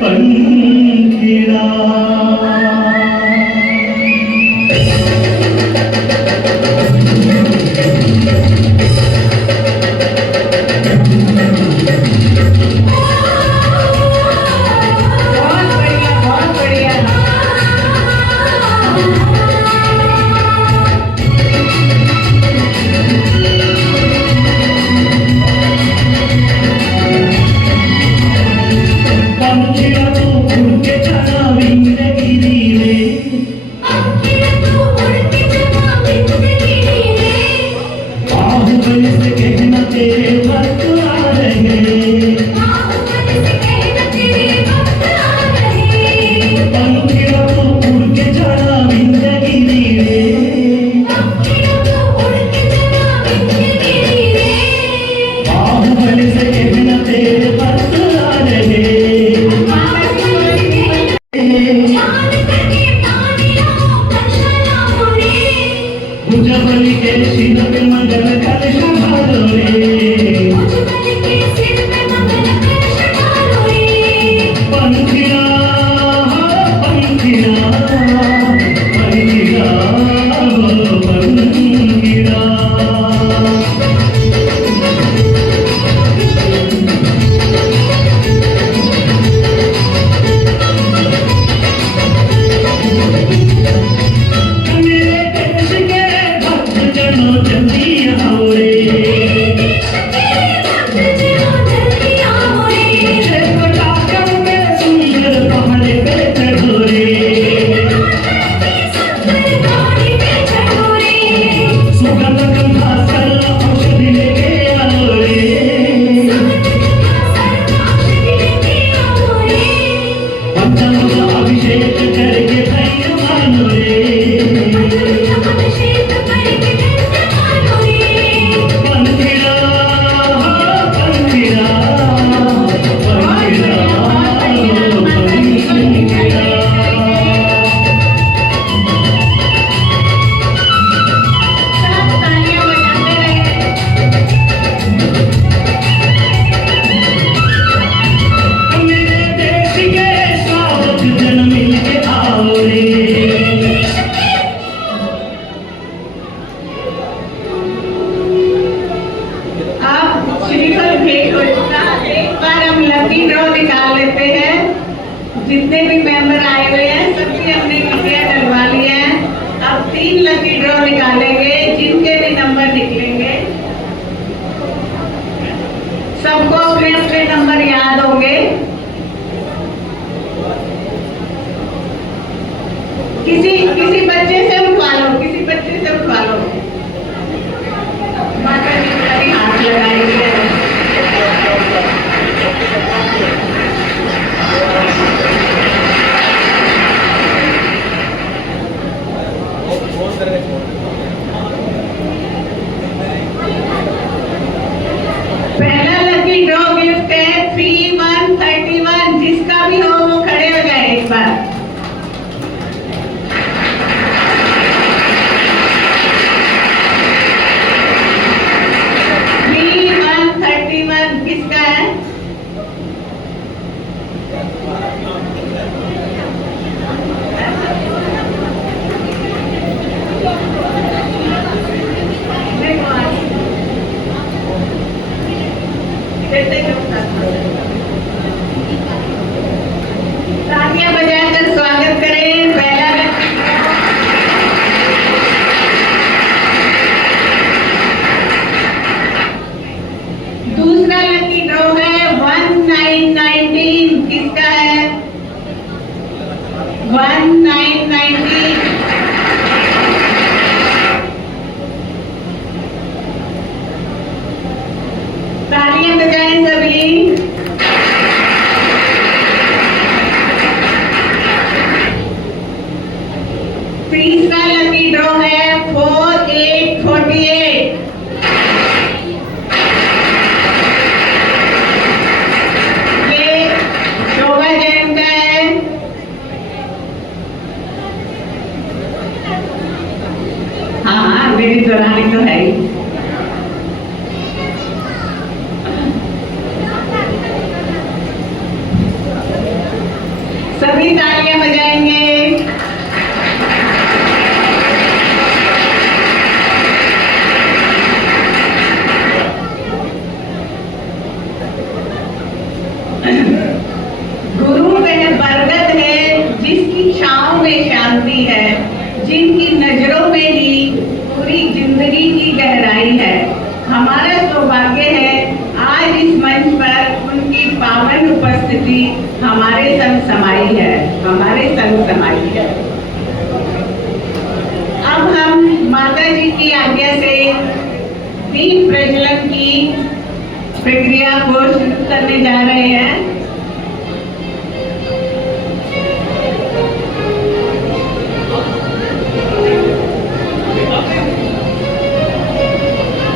पंखिड़ा मुझबली के सिर पे मंगल कलश ढालो रे, मुझबली के सिर पे मंगल कलश ढालो रे। पंखिड़ा पंखिड़ा पंखिड़ा पंखिड़ा जितने भी मेंबर आए हुए हैं सबने अपनी लकीरें डलवा ली हैं। अब 3 लकी ड्रॉ निकालेंगे, जिनके भी नंबर निकलेंगे सबको अपने अपने नंबर याद होंगे। किसी बच्चे से उठवा लो, किसी बच्चे से उठवा लो। माता जी कभी हाथ लगाएंगे। पहला लकी ड्रॉ गिफ्ट है 3131। जिसका भी हो वो खड़े हो जाए एक बार। किसका है? तालियां बजाकर स्वागत करें। पहला दूसरा लकी ड्रॉ है 1919। किसका है? 1919। तालियां बजाएं सभी। तीसरा लकी ड्रॉ है 4848। मेरी दौरानी तो है ही। उपस्थिति हमारे संग समाई है, हमारे संग समाई है। अब हम माता जी की आज्ञा से दीप प्रज्वलन की प्रक्रिया को शुरू करने जा रहे हैं।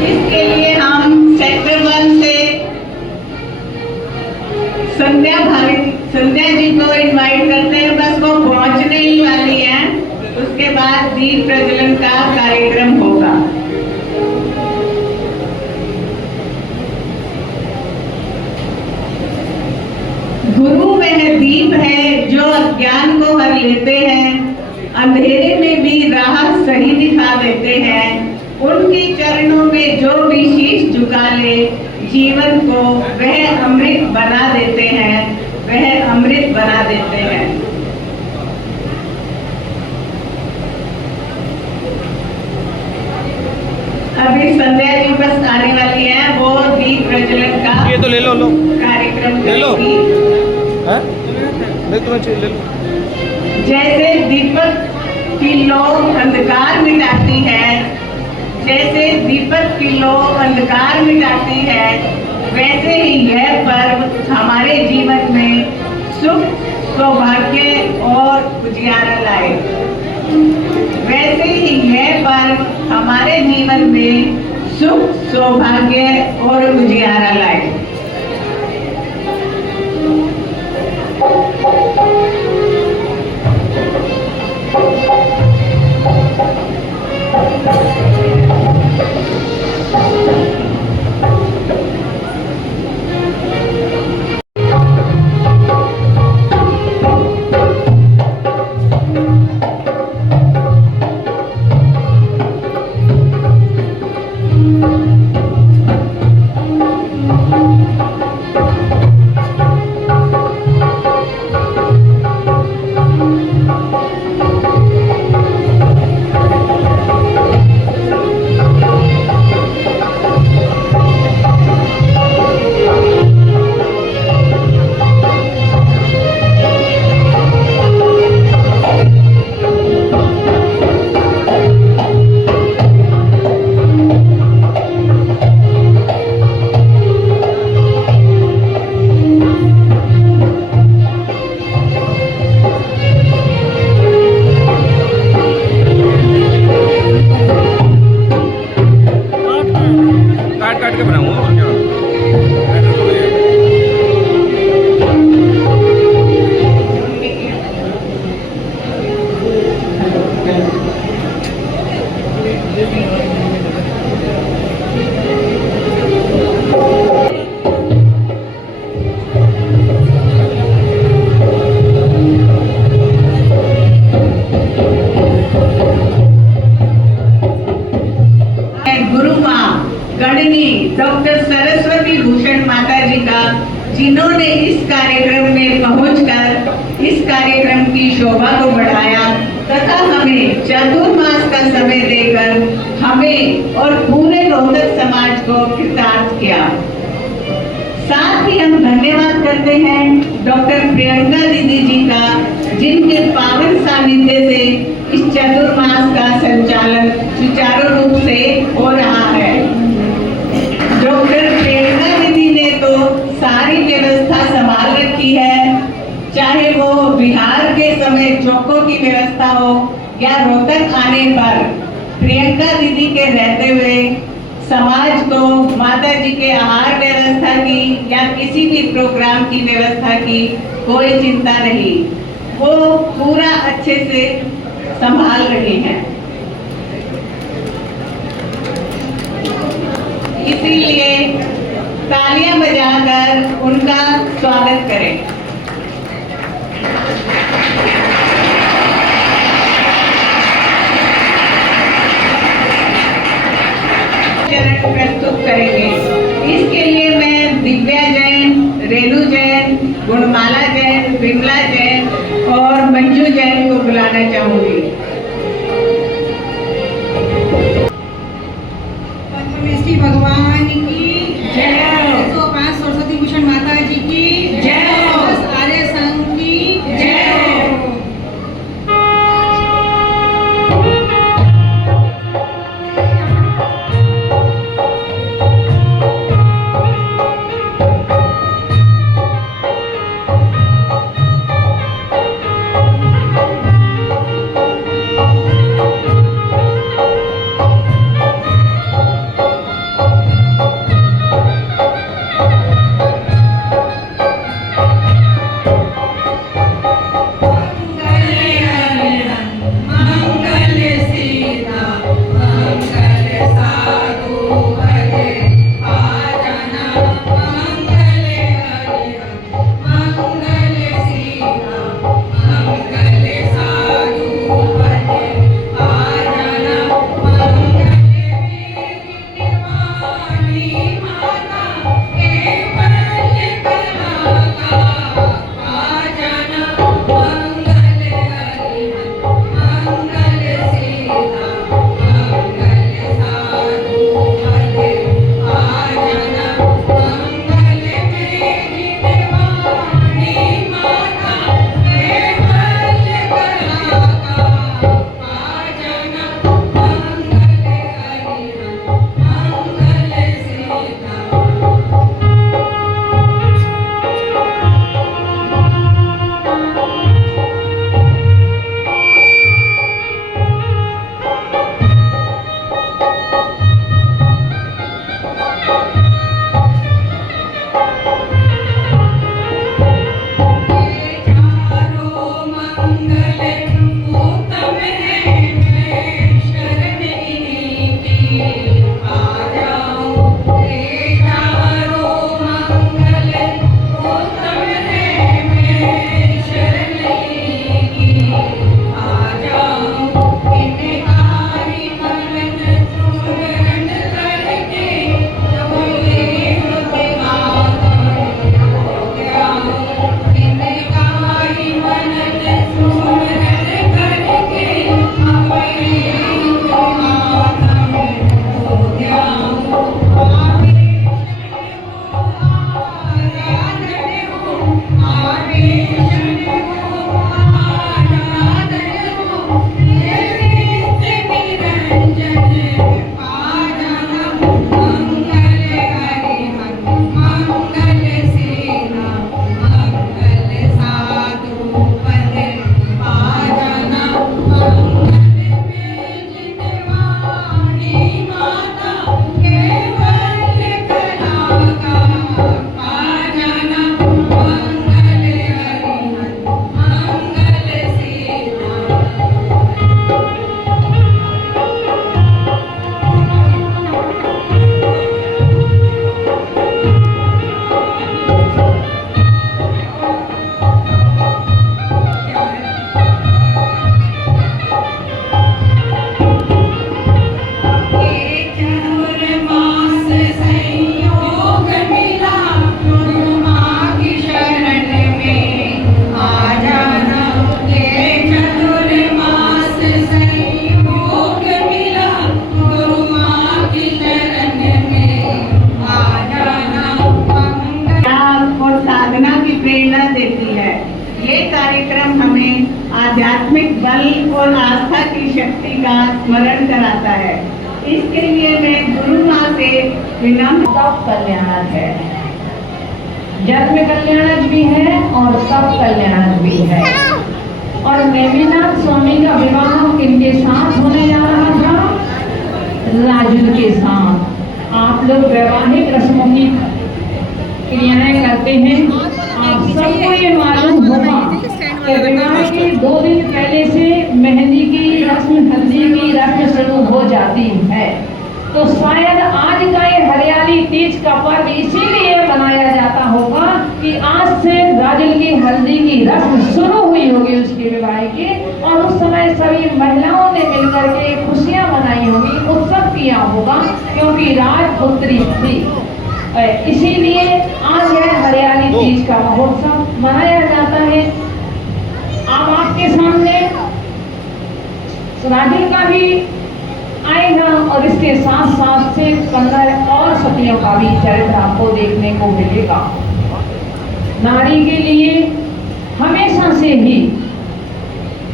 इसके लिए हम सेक्टर 1 से संध्या जी को इनवाइट करते हैं। बस वो पहुंचने ही वाली हैं, उसके बाद दीप प्रज्वलन का कार्यक्रम होगा। गुरु वह दीप है जो अज्ञान को हर लेते हैं, अंधेरे में भी राह सही दिखा देते हैं। उनके चरणों में जो भी शीश झुका ले, जीवन को वह अमृत बना देते हैं, वह अमृत बना देते हैं। अभी संध्या जी बस आने वाली है, वो दीप प्रज्वलन का ये तो ले लो कार्यक्रम ले लो। करेगी। हैं? नहीं तुम्हें चाहिए ले लो। जैसे दीपक की लौ अंधकार मिटाती है, जैसे दीपक की लौ अंधकार मिटाती है, वैसे ही यह पर्व हमारे जीवन में सुख, सौभाग्य और उजियारा लाए। वैसे ही यह पर्व हमारे जीवन में सुख, सौभाग्य और उजियारा लाए। काट के बनाऊंगा और क्या। डॉक्टर सरस्वती भूषण माता जी का, जिन्होंने इस कार्यक्रम में पहुंचकर इस कार्यक्रम की शोभा को बढ़ाया तथा हमें चातुर्मास का समय देकर हमें और पूरे रोहतक समाज को कृतार्थ किया। साथ ही हम धन्यवाद करते हैं डॉक्टर प्रियंका दीदी जी का, जिनके पावन सानिध्य से इस चातुर्मास का संचालन सुचारू रूप से हो रहा है। डॉक्टर प्रियंका दीदी ने तो सारी व्यवस्था संभाल रखी है, चाहे वो बिहार के समय चौकों की व्यवस्था हो या रोहतक आने पर प्रियंका दीदी के रहते हुए समाज को माता जी के आहार व्यवस्था की या किसी भी प्रोग्राम की व्यवस्था की कोई चिंता नहीं, वो पूरा अच्छे से संभाल रही हैं। इसीलिए तालियां बजाकर उनका स्वागत करें। चरण प्रस्तुत करेंगे। इसके लिए मैं दिव्या जैन, रेणु जैन, गुणमाला जैन, विमला जैन और मंजू जैन को बुलाना चाहूंगी। परमेश्वरी भगवान की जय। 105 सरस्वती भूषण माता जी की जय। आत्मिक बल और आस्था की शक्ति का स्मरण कराता है। इसके लिए मैं गुरु माँ से विनम्र सब कल्याणक है, जन्म कल्याणक भी है और सब कल्याणक भी है। और नेमिनाथ स्वामी का विवाह किनके साथ होने जा रहा था? राजुल के साथ। आप लोग वैवाहिक रस्मों की क्रियाएं करते हैं, आप सबको ये मालूम होगा कि विवाह के 2 दिन पहले से मेहंदी की रस्म, हल्दी की रस्म शुरू हो जाती है। तो शायद आज का ये हरियाली तीज का पर्व इसीलिए मनाया जाता होगा कि आज से राजुल की हल्दी की रस्म शुरू हुई होगी उसके विवाह की, और उस समय सभी महिलाओं ने मिलकर के खुशियां मनाई होगी, उत्सव किया होगा, क्योंकि राजपुत्री थी। इसीलिए आज यह हरियाली तीज का महोत्सव मनाया जाता है। अब आपके सामने राजुल का भी आएगा और इसके साथ साथ से 15 और सतियों का भी चरित्र आपको देखने को मिलेगा। नारी के लिए हमेशा से ही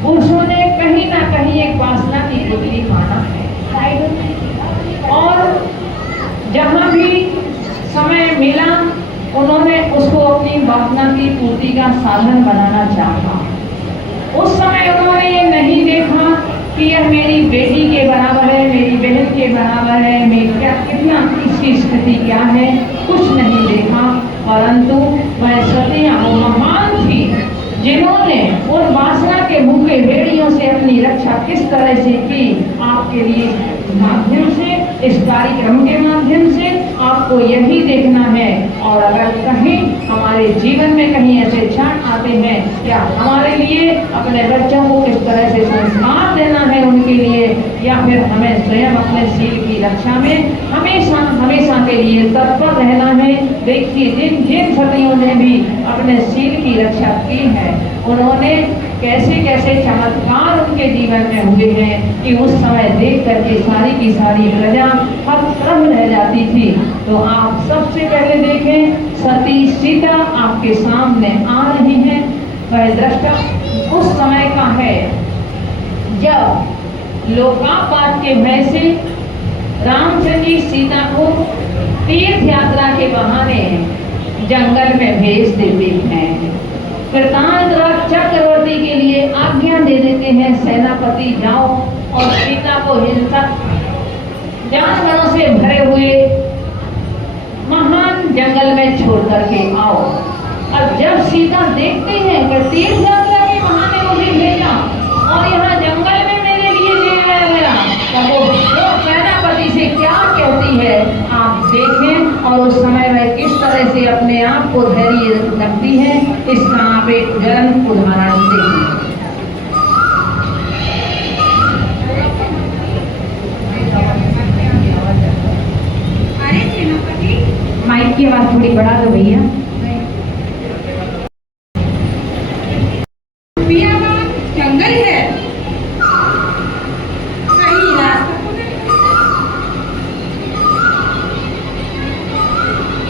पुरुषों ने कहीं ना कहीं एक वासना की गुदली माना है, और जहां भी समय मिला उन्होंने उसको अपनी वासना की पूर्ति का साधन बनाना चाहा। उस समय उन्होंने ये नहीं देखा कि यह मेरी बेटी के बराबर है, मेरी बहन के बराबर है, मेरी क्या कितना इसकी स्थिति क्या है, कुछ नहीं देखा। परंतु वह सतियां वो महान थी जिन्होंने उन वासना के भूखे भेड़ियों से अपनी रक्षा किस तरह से की, आपके लिए माध्यम से, इस कार्यक्रम के माध्यम से आपको यही देखना है। और अगर कहीं हमारे जीवन में कहीं ऐसे क्षण आते हैं, क्या हमारे लिए अपने बच्चों को किस तरह से संस्कार देना है उनके लिए, या फिर हमें स्वयं अपने शील की रक्षा में हमेशा हमेशा के लिए तत्पर रहना है। देखिए जिन जिन सतियों ने भी अपने शील की रक्षा की है, उन्होंने कैसे कैसे चमत्कार उनके जीवन में हुए हैं कि उस समय देख करके सारी की सारी प्रजा हतप्रभ रह जाती थी। तो आप सबसे पहले देखें, सती सीता आपके सामने आ रही हैं। वह दृष्टा उस समय का है जब लोकापात के भय से रामचंद्र जी सीता को तीर्थ यात्रा के बहाने जंगल में भेज देते हैं। कृतांतराज चक्रवर्ती के लिए आज्ञा दे देते हैं, सेनापति जाओ और सीता को हिंसक जानवरों से भरे हुए महान जंगल में छोड़ करके आओ। और जब सीता देखते हैं कि तीर्थ यात्रा के बहाने मुझे भेजा और यहाँ जंगल में मेरे लिए ले आया गया, तब वो सेनापति से क्या कहती है आप देखें। और उस समय वह किस तरह से अपने आप को धैर्य रखती है, इसका आप एक ज्वलंत उदाहरण देखिए। माइक की आवाज थोड़ी बढ़ा दो भैया। जंगल है, कहीं रास्ता तो नहीं।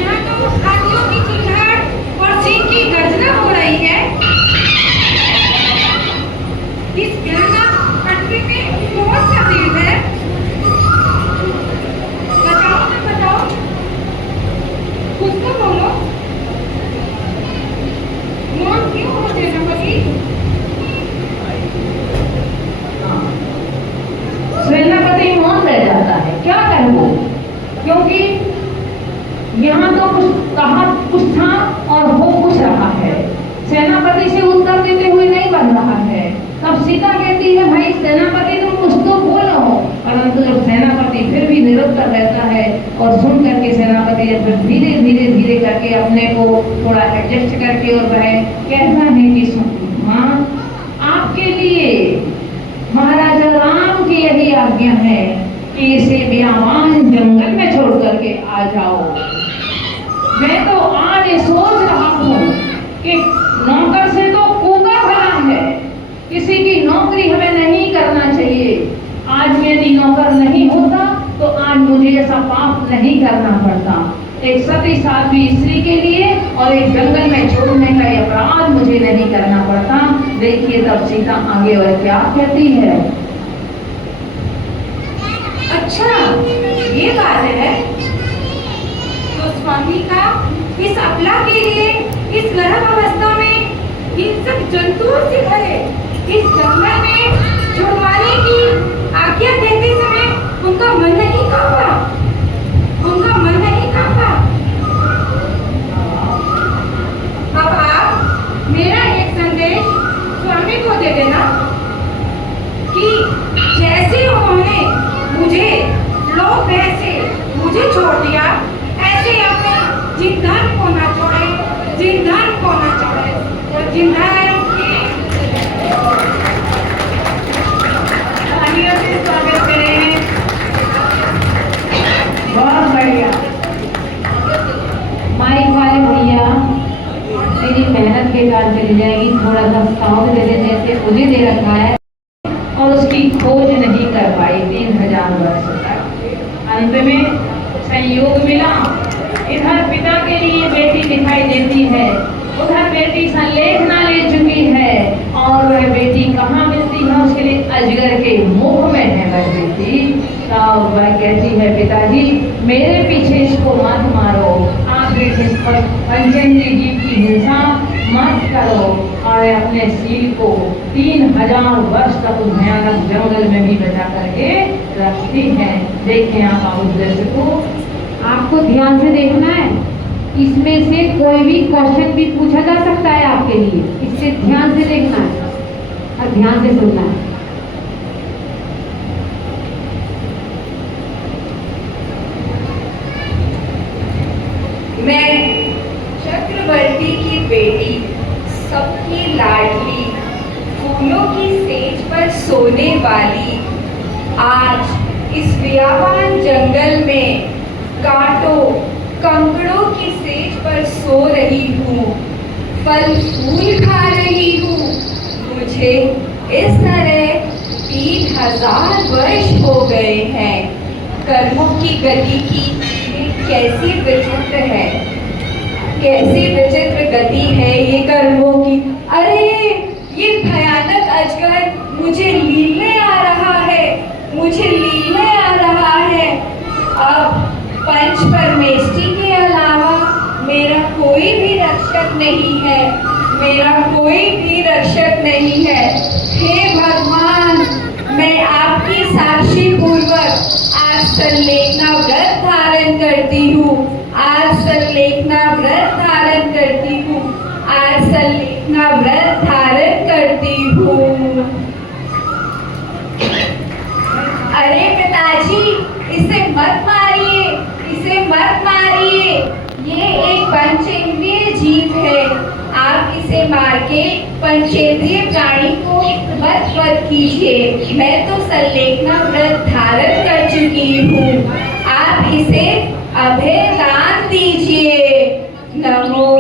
यहाँ तो हाथियों की चिल्लाहट और सिंह की गर्जना हो रही है। इस भयानक पटरी में बहुत सा भीड़ है। बताओ ना बताओ, कुछ तो बोलो। मौन क्यों हो सेनापति? सेनापति मौन रह जाता है, क्या कहे वो, क्योंकि यहाँ तो कुछ कहा कुछ था और हो कुछ रहा है। सेनापति से उत्तर देते हुए नहीं बन रहा है। तब सीता कहती है भाई सेनापति तुम कुछ तो बोलो, परंतु जब सेनापति फिर भी निरुत्तर रहता है और सुन करके सेनापति फिर धीरे धीरे धीरे करके अपने को थोड़ा एडजस्ट करके और वह कहता है कि माँ आपके लिए महाराजा राम की यही आज्ञा है कि इसे बियावान जंगल में छोड़ करके आ जाओ। मैं तो आज ये सोच रहा हूँ कि नौकर से तो कूका भला है, किसी की नौकरी हमें नहीं करना चाहिए। आज मेरी नौकर नहीं होता तो आज मुझे ऐसा पाप नहीं करना पड़ता। एक सती साध्वी स्त्री के लिए और एक जंगल में छोड़ने का अपराध मुझे नहीं करना पड़ता। देखिए तब सीता आगे और क्या कहती है। अच्छा ये बात है, तो स्वामी का इस अबला के लिए इस गर्भ अवस्था में हिंसक जंतुओं से भरे इस जंगल में छुड़वाने की आज्ञा देते समय उनका मन नहीं कांपा, उनका मन नहीं कांपा। अब आप मेरा एक संदेश स्वामी को दे देना कि जैसे उन्होंने मुझे लोग से मुझे छोड़ दिया, ऐसे अपने जिंदन को ना छोड़े, जिंदन को ना छोड़े और जिंदन की तालियों से स्वागत करें। बहुत बढ़िया। माइक वाले भैया मेरी मेहनत बेकार चली जाएगी, थोड़ा सा साउंड दे दे जैसे मुझे दे रखा है और उसकी खोज नहीं कर पाई 3000 वर्ष तक। अंत में संयोग मिला, इधर पिता के लिए बेटी दिखाई देती है, उधर बेटी संलेखना ले चुकी है और वह बेटी कहाँ मिलती है, उसके लिए अजगर के मुख में है वह बेटी। तब वह कहती है पिताजी मेरे पीछे इसको मत मारो, आप बेटे पंचेंद्री जीव की हिंसा मत करो और अपने सील को 3000 वर्ष तक उस भयानक जंगल में भी बचा करके रखती हैं। देखें आप उस दृश्य को, आपको ध्यान से देखना है। इसमें से कोई भी क्वेश्चन भी पूछा जा सकता है आपके लिए, इससे ध्यान से देखना है और ध्यान से सुनना है। मैं चक्रवर्ती की बेटी, सबकी लाडली, फूलों की सेज पर सोने वाली, आज इस बियाबान जंगल में कांटों कंकड़ों की सेज पर सो रही हूँ, फल फूल खा रही हूँ। मुझे इस तरह 3000 वर्ष हो गए हैं। कर्मों की गति की ये कैसी विचित्र है, कैसी विचित्र गति है ये कर्मों की। अरे ये भयानक अजगर मुझे लीलने आ रहा है, मुझे लीलने आ रहा है। अब पंच परमेष्ठी के अलावा मेरा कोई भी रक्षक नहीं है, मेरा कोई भी रक्षक नहीं है। हे भगवान, मैं आपकी साक्षी पूर्वक आज संलेखना व्रत धारण करती हूँ, आज संलेखना व्रत धारण करती हूँ, आज संलेखना व्रत धारण करती हूँ। अरे पिताजी इसे मत मारिए, इसे मत मारिए, ये एक पंचेंद्रिय जीव है, आप इसे मार के पंचेंद्रिय प्राणी को मत वध कीजिए। मैं तो संलेखना व्रत धारण कर चुकी हूँ, आप इसे अभय दान दीजिए। नमो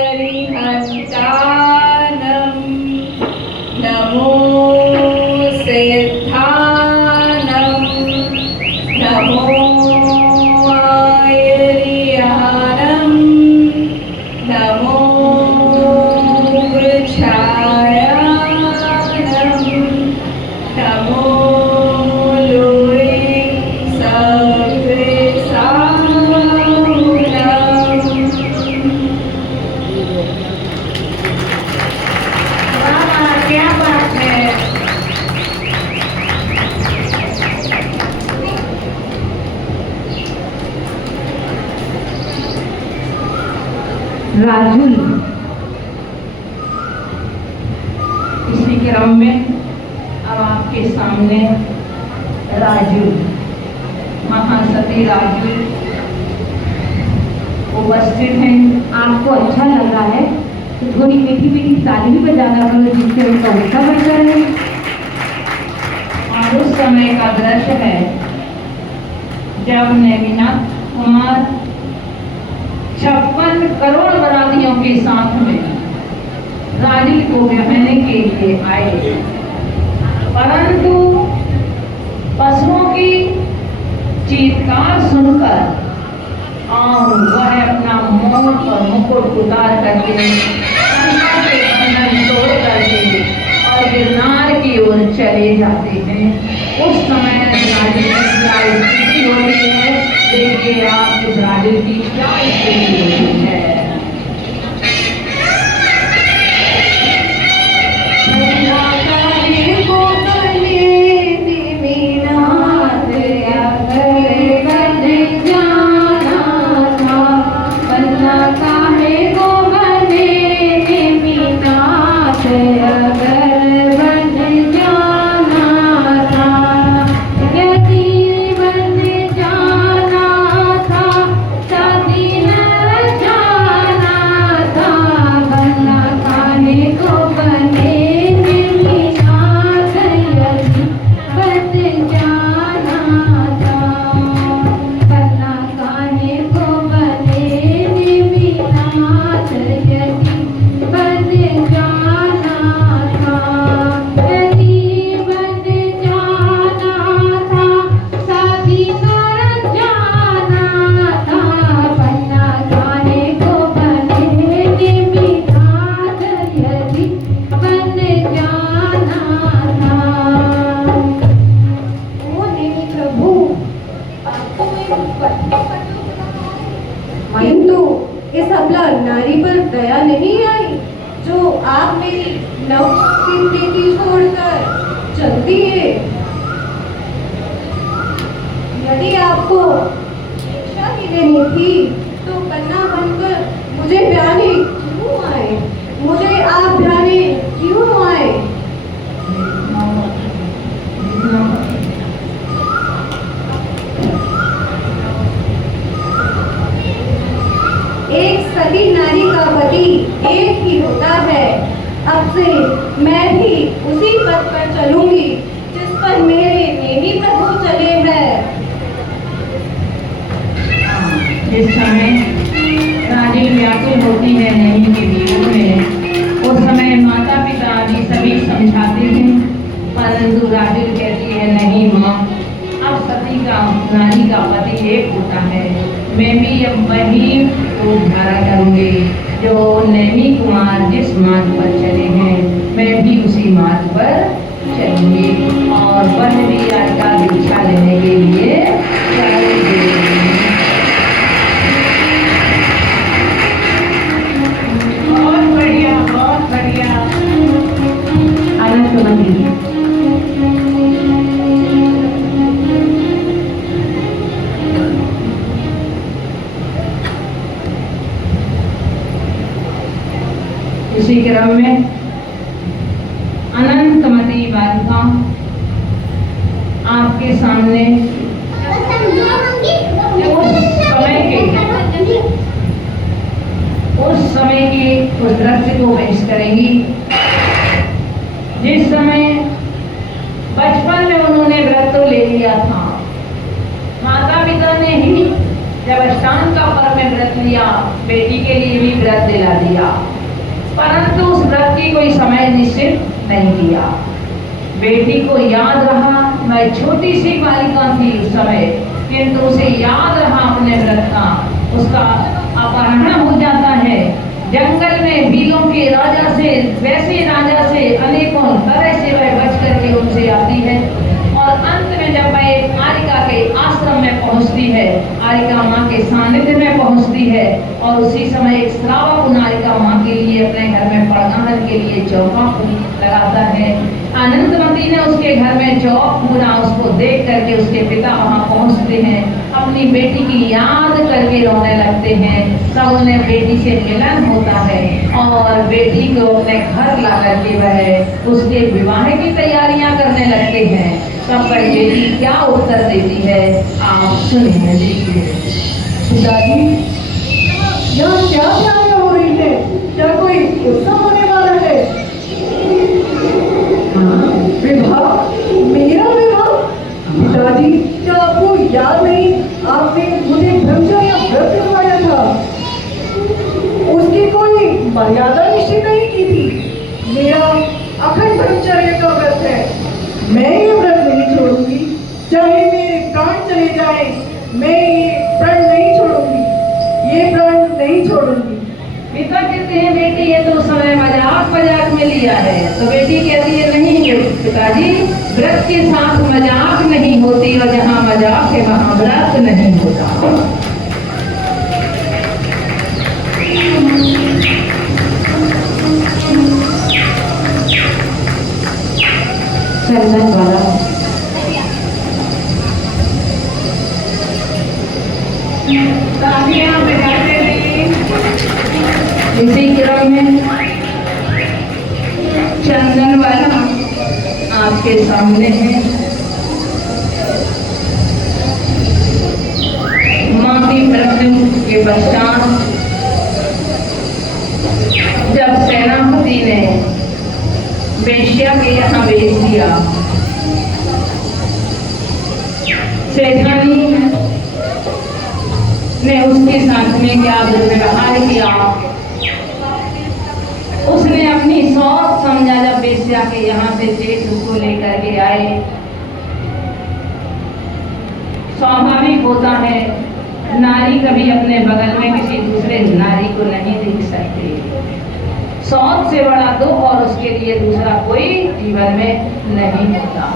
अरिहंतानम, नमो सिद्धानम, नमो आयर्याणम, नमो वृक्षायाणम, नमो लोये क्या बात है। राजुल, इसी क्रम में अब आपके सामने राजुल, महासती राजुल उपस्थित हैं। आपको अच्छा लग रहा है तो थोड़ी मीठी मीठी ताली भी बजाना करो जिससे उनका उत्साह बढ़ जाए। और उस समय का दृश्य है जब नेमिनाथ कुमार 56 करोड़ बरातियों के साथ में रानी को ब्याहने के लिए आए, परंतु पशुओं की चीत्कार सुनकर और वह अपना मोर और मुकुट उतार करके बंधन तोड़ कर और गिरनार की ओर चले जाते हैं। उस समय राजू की क्या स्थिति होती है, देखिए आप इस राजू की क्या स्थिति होती है। किंतु इस अबला नारी पर दया नहीं आई जो आप मेरी नव की प्रीति छोड़कर चलती है। यदि आपको शिक्षा की देनी थी तो कन्या बनकर मुझे ब्याने क्यों आए, मुझे आप ब्याने क्यों आए। एक सती नारी का पति एक ही होता है। अब से मैं भी उसी पथ पर चलूंगी जिस पर मेरे नेमी प्रभु चले हैं। जिस समय रानी व्याकुल होती है नेमी के वियोग में, उस समय माता पिता आदि सभी समझाते हैं, परंतु राजू कहती है नहीं माँ, अब सती का नारी का पति एक होता है, मैं भी अब वही रूप धारा करूंगी जो नैमी कुमार जिस मार्ग पर चले हैं, मैं भी उसी मार्ग पर चलूंगी और वन विहार का दीक्षा लेने के लिए बहुत बढ़िया, बहुत बढ़िया। आनंद मंदिर इसी क्रम में अनंतमती बालिका आपके सामने उस समय के उस दृश्य को पेश करेंगी जिस समय बचपन में उन्होंने व्रत तो ले लिया था। माता पिता ने ही जब अष्टांग का पर्व में व्रत लिया, बेटी के लिए भी व्रत दिला दिया, परंतु उस व्रत की कोई समय निश्चित नहीं किया। बेटी को याद रहा, मैं छोटी सी बालिका थी उस समय, किंतु उसे याद रहा अपने व्रत का। उसका अपहरण हो जाता है जंगल में भीलों के राजा से, वैसे राजा से अनेकों तरह से वह बच करके उनसे आती है और अंत में जब वह आरिका के आश्रम में पहुंचती है, आरिका माँ के सानिध्य में पहुंचती है और उसी समय एक श्रावक उन आरिका माँ के लिए अपने घर में पड़गाहन के लिए चौका लगाता है। अनंतमती ने उसके घर में चौक पूरा उसको देख करके उसके पिता वहाँ पहुँचते हैं, अपनी बेटी की याद करके रोने लगते हैं। तब उन्हें बेटी से मिलन होता है और बेटी को अपने घर ला करके वह उसके विवाह की तैयारियां करने लगते हैं। तब पर बेटी क्या उत्तर देती है आप सुनिए। पिताजी, यहाँ क्या तैयारियां हो रही है? क्या कोई उत्सव होने वाला है? विवाह? मेरा विवाह? पिताजी, क्या आपको याद नहीं, आपने मुझे ब्रह्मचर्य व्रत करवाया था, उसकी कोई मर्यादा निश्चित नहीं की थी। मेरा अखंड ब्रह्मचर्य का व्रत है, मैं ये व्रत नहीं छोड़ूंगी, चाहे मेरे प्राण चले जाएं, मैं ये प्रण नहीं छोड़ूंगी, ये प्रण नहीं छोड़ूंगी। पिता कहते हैं बेटी ये तो उस समय मजाक मजाक में लिया है, तो बेटी कहती है नहीं पिताजी, व्रत के साथ मजाक नहीं होती और जहाँ मजाक है वहाँ व्रत नहीं होता। चंदन वाला तालियां बजाते रहिए। इसी क्रम में चंदन वाला आपके सामने है। माँ की मृत्यु के पश्चात जब सेनापति ने वेश्या के यहाँ भेज दिया, सेठानी ने उसके साथ में क्या दुर्व्यवहार किया, उसने अपनी सौत समझा। जब वेश्या के यहाँ से जेठ उसको लेकर के आए, स्वाभाविक होता है नारी कभी अपने बगल में किसी दूसरे नारी को नहीं देख सकती। सौत से बड़ा दुख और उसके लिए दूसरा कोई जीवन में नहीं होता।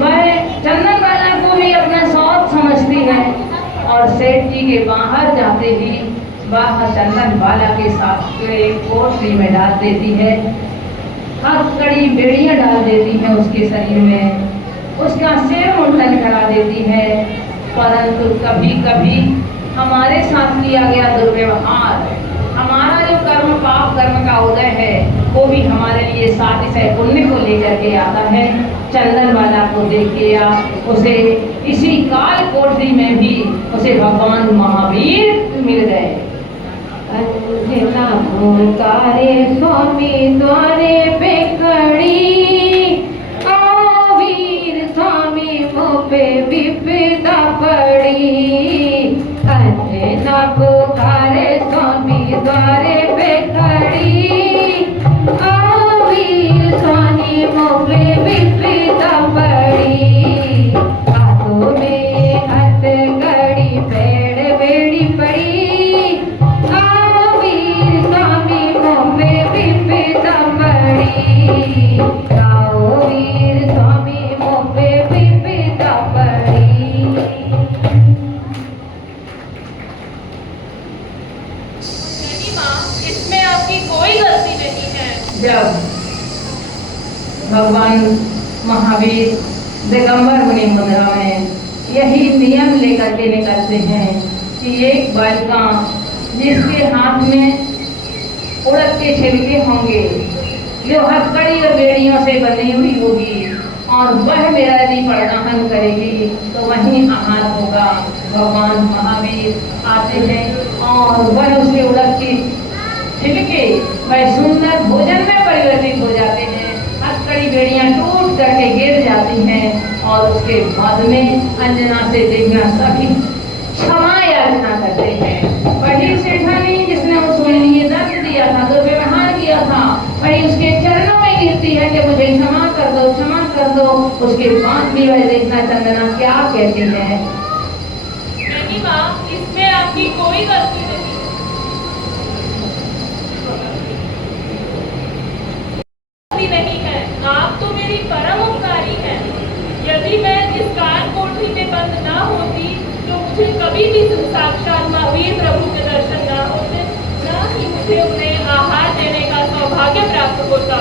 मैं चंदन वाला को भी अपना सौत समझती है और सेठ जी के बाहर जाते ही वह चंदन वाला के साथ कोठरी में डाल देती है, हथकड़ी बेड़ियां डाल देती है उसके शरीर में, उसका सिर मुंडन करा देती है। परंतु कभी कभी हमारे साथ किया गया दुर्व्यवहार, हमारा जो कर्म पाप कर्म का उदय है वो भी हमारे लिए साथ ही पुण्य को लेकर के आता है। चंदन वाला को देखे या उसे इसी काल कोठरी में भी उसे भगवान महावीर मिल गए। तारे स्वामी द्वारे पे खड़ी, वीर स्वामी मुँह पे विपदा पड़ी। अंजना पुकारे स्वामी द्वारे पे खड़ी, वीर स्वामी मुँह पे विपदा पड़ी। हाथों में हथकड़ी पेड़ बेड़ी पड़ी, वीर स्वामी मुँह पे विपदा पड़ी। गाओ वीर स्वामी मुँह पे विपदा पड़ी। इसमें आपकी कोई गलती नहीं है। जब भगवान महावीर दिगंबर मुनि मुद्रा में यही नियम लेकर के निकलते हैं कि एक बालिका जिसके हाथ में उड़द के छिलके होंगे, जो हथकड़ी और बेड़ियों से बनी हुई होगी, और वह मेरा यदि प्रदान करेगी तो वही आहार होगा। भगवान महावीर आते हैं और वह उसके उड़द की छिलके वह सुंदर भोजन में परिवर्तित हो जाते हैं। हथकड़ी बेड़ियां टूट करके गिर जाती हैं और उसके बाद में अंजना से देवियां सभी क्षमा याचना करते हैं। वही सेठानी जिसने उसके लिए दर्द दिया था, दुर्व्यवहार किया था, वही उसके चरणों में गिरती है कि मुझे क्षमा कर दो, क्षमा कर दो। उसके बाद भी वह देखना चंदना क्या कहती है। नहीं माँ, इसमें आपकी कोई गलती नहीं। नहीं है, आप तो मेरी परम उपकारी हैं। यदि मैं इस काल कोठरी में बंद ना होती तो मुझे कभी भी साक्षात महावीर प्रभु के दर्शन ना होते, ना ही मुझे उन्हें आहार देने का सौभाग्य प्राप्त होता।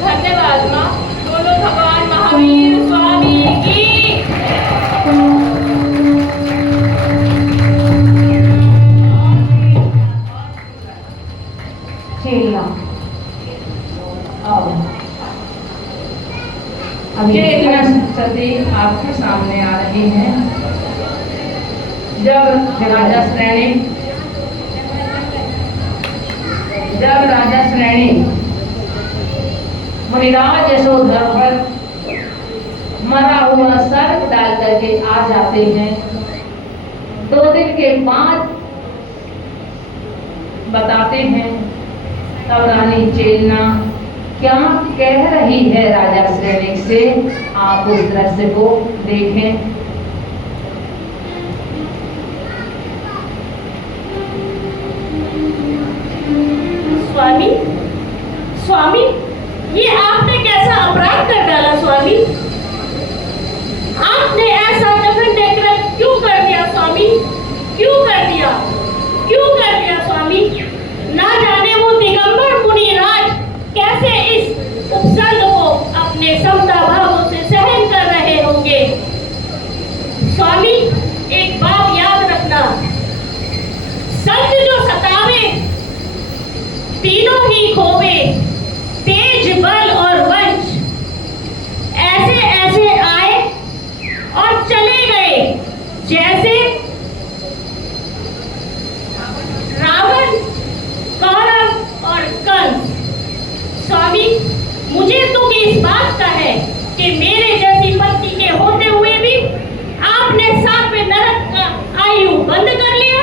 धन्यवाद माँ। बोलो भगवान महावीर स्वामी की। ये इतना सती आपके सामने आ रही हैं। जब राजा श्रेणी मुनिराज यशोधर पर मरा हुआ सर्प डाल करके आ जाते हैं, 2 दिन के बाद बताते हैं। तब रानी चेलना क्या कह रही है राजा श्रेणी से, आप उस दृश्य को देखें। 「स्वामी, स्वामी, ये आपने कैसा अपराध कर डाला स्वामी? आपने ऐसा जघन्य कृत्य क्यों कर दिया स्वामी? क्यों कर दिया? क्यों कर दिया स्वामी? ना जाने वो दिगंबर मुनिराज कैसे इस उपसर्ग को अपने समता भावों से सहन कर रहे होंगे। स्वामी, एक बात याद रखना, संत जो सतावे तीनों ही खोवे, तेज, बल और वंश, ऐसे ऐसे आए और चले गए जैसे रावण, कौरव और कंस। स्वामी, मुझे दुख इस बात का है कि मेरे जैसी पत्नी के होते हुए भी आपने 7वें नरक का आयु बंद कर लिया।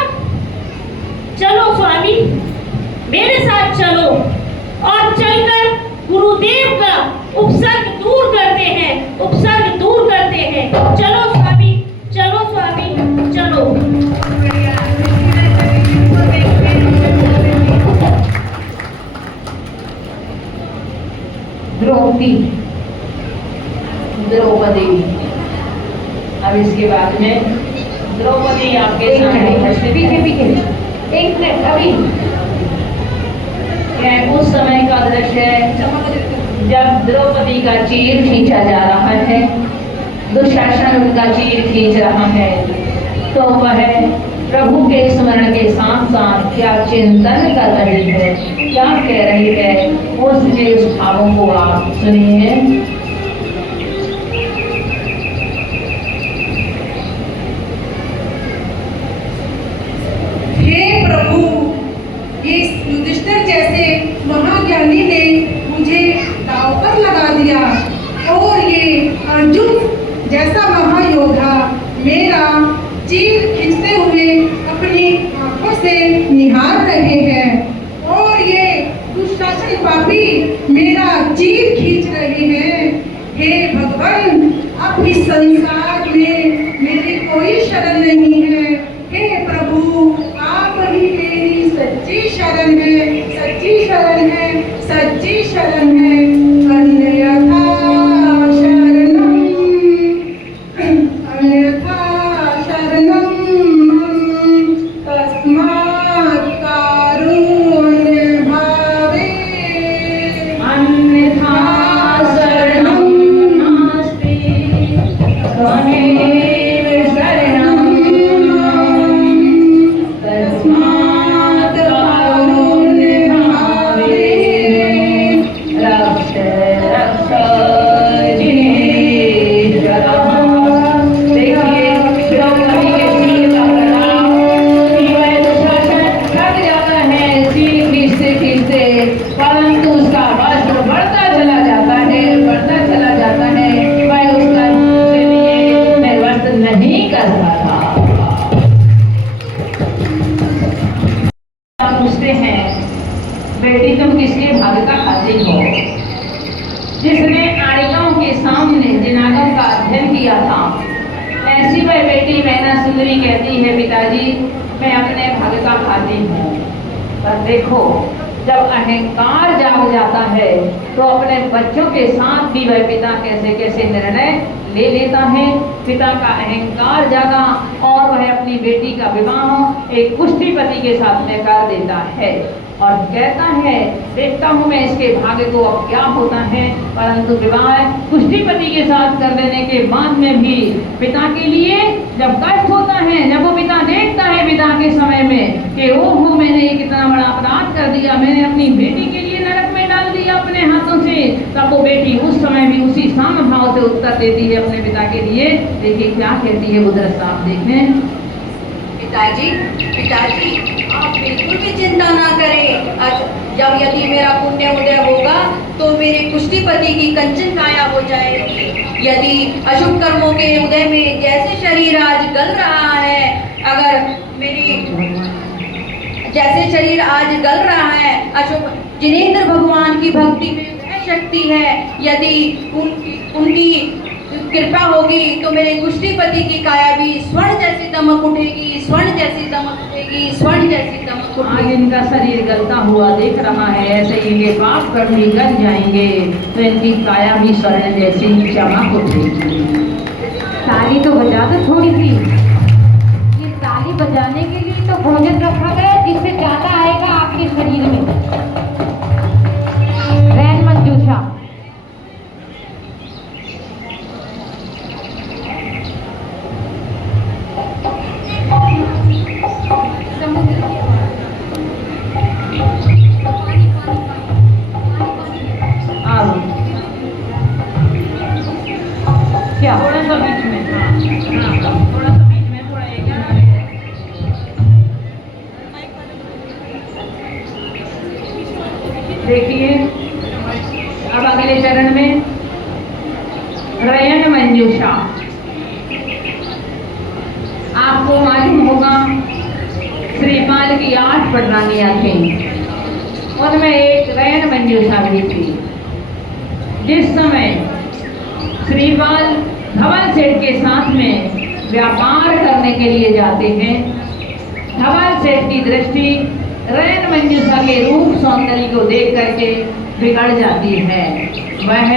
चलो स्वामी, मेरे साथ चलो और चलकर गुरुदेव का उपसर्ग दूर करते हैं, उपसर्ग दूर करते हैं। चलो स्वामी, चलो स्वामी, चलो। द्रौपदी, अब इसके बाद में द्रौपदी आपके सामने एक मिनट अभी उस समय का दृश्य है जब द्रौपदी का चीर खींचा जा रहा है, दुशासन उनका चीर खींच रहा है, तो वह प्रभु के स्मरण के साथ साथ क्या चिंतन कर रही है, क्या कह रही है, उसके उस भावों को आप सुनिए। हे प्रभु, इस युधिष्ठिर जैसे महाज्ञानी ने मुझे दांव पर लगा दिया और ये अर्जुन जैसा महायोद्धा मेरा चीर खींचते हुए अपनी आंखों से निहार रहे हैं और ये दुशासन पापी मेरा चीर खींच रहे हैं। हे भगवान, अब इस संसार में मेरी कोई शरण नहीं है। हे प्रभु, आप ही मेरी सच्ची शरण है, सच्ची शरण है, सच्ची शरण है। अन्यथा शरणम, अन्यथा शरणम तस्मात् कारुण्य भावे, अन्यथा शरणं नास्ति त्वमेव शरणं तस्मात् कारुण्य भावे रक्ष रक्ष जिनेश्वरः। देखिए द्रौपदी के चीर का प्रताप कि वह दुशासन थक जाता है चीर खींचते खींचते, परंतु उसका वस्त्र बढ़ता चला जाता है, बढ़ता चला जाता है। वह उसका उसके लिए निर्वस्त्र नहीं कर पाता। आप पूछते हैं, बेटी तुम किसके भाग्य का खाती हो? जिसने आर्यों के सामने जिनागम का अध्ययन किया था, ऐसी वह बेटी मैना सुंदरी कहती है, पिताजी मैं अपने भाग्य का खाती हूँ। पर देखो, जब अहंकार जाग जाता है तो अपने बच्चों के साथ भी वह पिता कैसे कैसे निर्णय ले लेता है। पिता का अहंकार जागा और वह अपनी बेटी का विवाह एक कुश्तीपति के साथ में कर देता है और कहता है, देखता हूँ मैं इसके भाग्य को अब क्या होता है। परंतु विवाह कुश्तीपति के साथ कर देने के बाद में भी पिता के लिए जब कष्ट होता है, जब वो पिता देखता है पिता के समय में कि ओहो मैंने ये कितना बड़ा अपराध कर दिया, मैंने अपनी बेटी के लिए नरक में डाल दिया अपने हाथों से, तब वो बेटी उस समय भी उसी साम भाव से उत्तर देती है अपने पिता के लिए। देखिए क्या कहती है वो दृश्य आप देखें। पिताजी, पिताजी आप बिल्कुल भी चिंता ना करें। जब यदि मेरा पुण्य उदय होगा तो मेरे कुश्तीपति की कंचन काया हो जाएगी। यदि अशुभ कर्मों के उदय में जैसे शरीर आज गल रहा है, अगर मेरी जैसे शरीर आज गल रहा है, अशुभ जिनेंद्र भगवान की भक्ति में वह शक्ति है, यदि उनकी कृपा होगी तो मेरे कुश्तीपति की काया भी स्वर्ण जैसी दमक उठेगी, स्वर्ण जैसी दमक उठेगी। कि स्वर्ण जैसी आज चमक। इनका शरीर गलता हुआ दिख रहा है, ऐसे इनके पाप कर्म भी गल जाएंगे तो इनकी काया भी स्वर्ण जैसी चमक उठेगी। ताली तो बजा दो थोड़ी सी। ये ताली बजाने के लिए तो भोजन रखा गया जिससे ज्यादा आएगा आपके शरीर में। रैन मंजूषा। अब क्या थोड़ा सा बीच में, थोड़ा सा बीच में, थोड़ा एक देखिए। अब अगले चरण में रयन मंजूषा। आपको मालूम होगा श्रीपाल की 8 पटरानियां थी, उनमें एक रयन मंजूषा भी थी। जिस समय श्रीपाल धवल सेठ के साथ में व्यापार करने के लिए जाते हैं, धवल सेठ की दृष्टि रयन मंजूषा के रूप सौंदर्य को देख करके बिगड़ जाती है। वह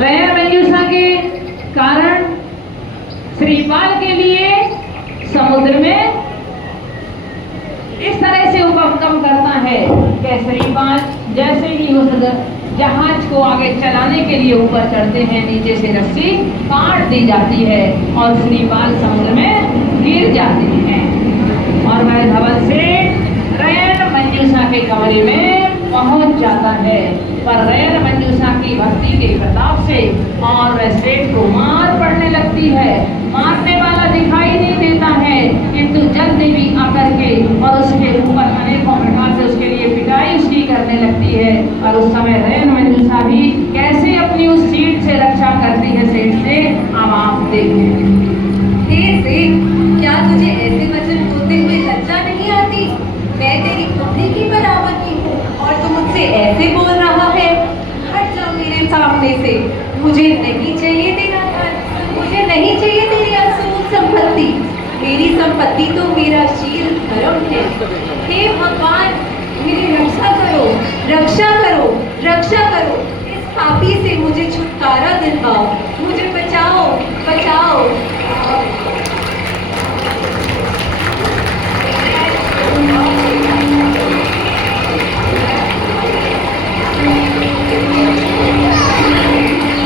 रयन मंजूषा के कारण श्रीपाल के लिए समुद्र में इस तरह से उपक्रम करता है कि श्रीपाल जैसे ही उस जहाज को आगे चलाने के लिए ऊपर चढ़ते हैं, नीचे से रस्सी काट दी जाती है और श्रीपाल समुद्र में गिर जाते हैं। और वह धवल सेठ रयन मंजूषा के कमरे में पहुंच जाता है, पर रयन मंजूषा की भक्ति के प्रताप से और वह सेठ को मार पड़ने लगती है। मारने वाला दिखाई नहीं देता है, किंतु जल देवी आकर के और उसके ऊपर अनेकों प्रकार से उसके लिए पिटाई उसकी करने लगती है। और उस समय रयन मंजूषा भी कैसे अपनी उस सीट से रक्षा करती है सेठ से, अब आप देखें। हे सेठ, क्या तुझे ऐसे वचन बोलते हुए लज्जा नहीं आती? मैं तेरी पुत्री की बराबर की हूँ और तू मुझसे ऐसे बोल रहा है? हट जाओ मेरे सामने से। मुझे नहीं चाहिए तेरा धन, मुझे नहीं चाहिए तेरी असूल संपत्ति। मेरी संपत्ति तो मेरा शील धर्म है। हे भगवान, मेरी रक्षा करो, रक्षा करो, रक्षा करो। इस पापी से मुझे छुटकारा दिलवाओ, मुझे बचाओ, बचाओ।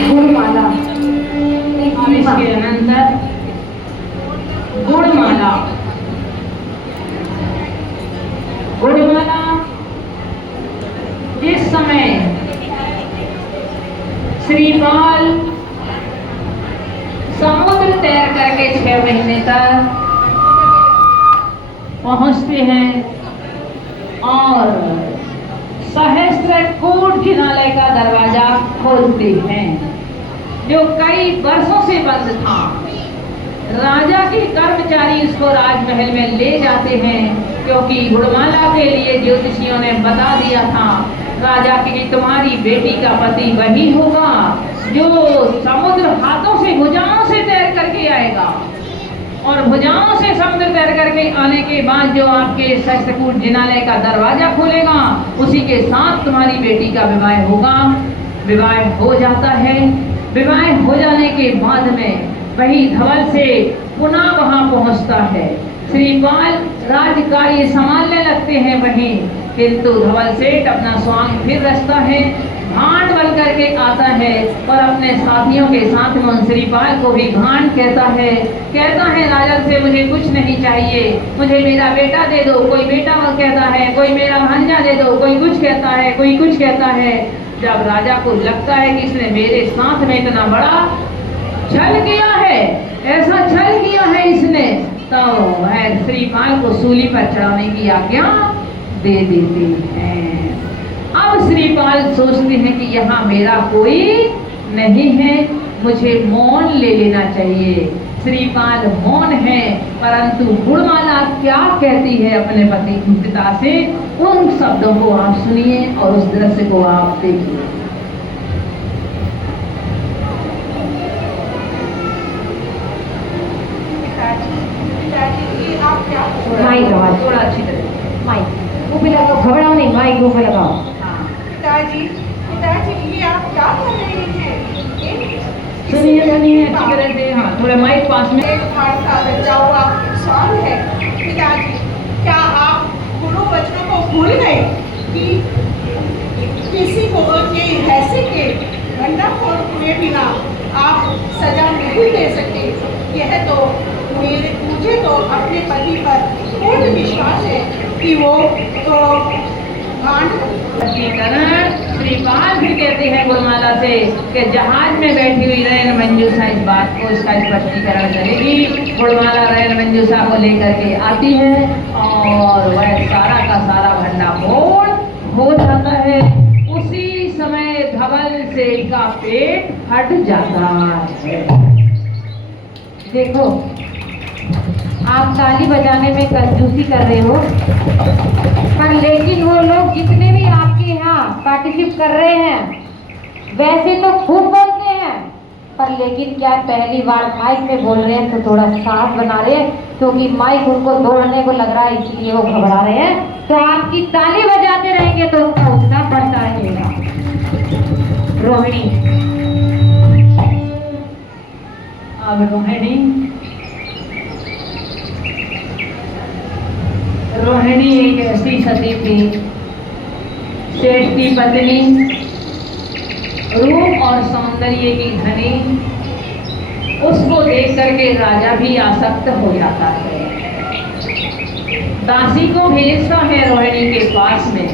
गुणमाला। और इसके अनंतर गुणमाला। गुणमाला जिस समय श्रीपाल समुद्र तैर करके 6 महीने तक पहुंचते हैं और सहस्त्र कूट जिनालय का दरवाजा खोलते हैं, जो कई वर्षों से बंद था। राजा के कर्मचारी इसको राजमहल में ले जाते हैं, क्योंकि गुणमाला के लिए ज्योतिषियों ने बता दिया था राजा की तुम्हारी बेटी का पति वही होगा जो समुद्र हाथों से भुजाओं से तैर करके आएगा, और भुजाओं से समुद्र तैर करके आने के बाद जो आपके सहस्त्रकूट जिनालय का दरवाजा खोलेगा, उसी के साथ तुम्हारी बेटी का विवाह होगा। विवाह हो जाता है। विवाह हो जाने के बाद में वही धवल से पुनः वहां पहुंचता है। श्रीपाल राजकार्य संभालने लगते हैं वहीं, किंतु धवल सेठ अपना स्वांग फिर रचता है, भांड बन करके आता है और अपने साथियों के साथ में श्रीपाल को भी भांड कहता है राजन से मुझे कुछ नहीं चाहिए, मुझे मेरा बेटा दे दो। कोई बेटा कहता है, कोई मेरा भांजा दे दो, कोई कुछ कहता है, कोई कुछ कहता है। जब राजा को लगता है कि इसने मेरे साथ में इतना बड़ा छल किया है, ऐसा छल किया है इसने, तो वह श्रीपाल को सूली पर चढ़ाने की आज्ञा दे देते हैं। अब श्रीपाल सोचते हैं कि यहाँ मेरा कोई नहीं है, मुझे मौन ले लेना चाहिए। श्रीपाल मौन है, परंतु गुणमाला क्या कहती है अपने पति पिता से, उन शब्दों को आप सुनिए और उस दृश्य को आप देखिए। पिताजी, आप क्या माइक दबा दो। थोड़ा अच्छी तरह। माइक मुंह पे लगाओ, घबराओ नहीं, माइक मुंह पे लगाओ। पिताजी ये आप क्या कर रहे हैं? सुनिए अच्छी तरह से। हाँ, थोड़ा माइक पास में। एक भारत का बच्चा हुआ सवाल है पिताजी, क्या आप गुरु बच्चों को भूल गए कि किसी को उनके हैसियत के भंडाफोड़ हुए बिना आप सजा नहीं दे सकते? यह तो मुझे तो अपने पति पर पूर्ण विश्वास है कि वो तो श्रीपाल भी कहते हैं गुरुमाला से कि जहाज में बैठी हुई रैन मंजूषा इस बात को इसका स्पष्टीकरण करेगी। गुरुमाला रैन मंजूषा को लेकर के आती है और वह सारा का सारा भंडाफोड़ हो जाता है। उसी समय धवल सेठ का पेट फट जाता है। देखो, आप ताली बजाने में कंजूसी कर रहे हो, पर लेकिन वो लोग जितने भी आपके यहाँ पार्टिसिपेट कर रहे हैं वैसे तो खूब बोलते हैं, पर लेकिन क्या पहली बार माइक में बोल रहे हैं तो थोड़ा साफ बना रहे हैं, क्योंकि माइक उनको दौड़ने को लग रहा है, इसलिए वो घबरा रहे हैं। तो आपकी ताली बजाते रहेंगे तो उनका उत्साह बढ़ता रहेगा। रोहिणी, अब रोहिणी एक ऐसी सती थी, सेठ की पत्नी, रूप और सौंदर्य की धनी। उसको देख करके राजा भी आसक्त हो जाता है। दासी को भेजता है रोहिणी के पास में।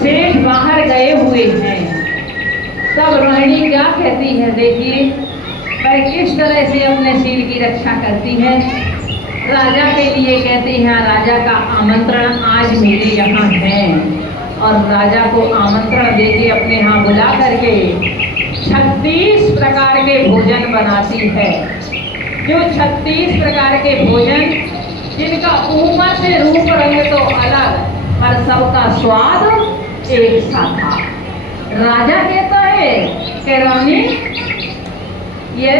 सेठ बाहर गए हुए हैं। तब रोहिणी क्या कहती है, देखिए वह किस तरह से अपने शील की रक्षा करती है। राजा के लिए कहती हैं, राजा का आमंत्रण आज मेरे यहाँ है, और राजा को आमंत्रण देके अपने यहाँ बुला करके 36 प्रकार के भोजन बनाती है। जो 36 प्रकार के भोजन, जिनका ऊपर से रूप रंग तो अलग, पर सबका स्वाद एक सा था। राजा कहता है कि रानी, ये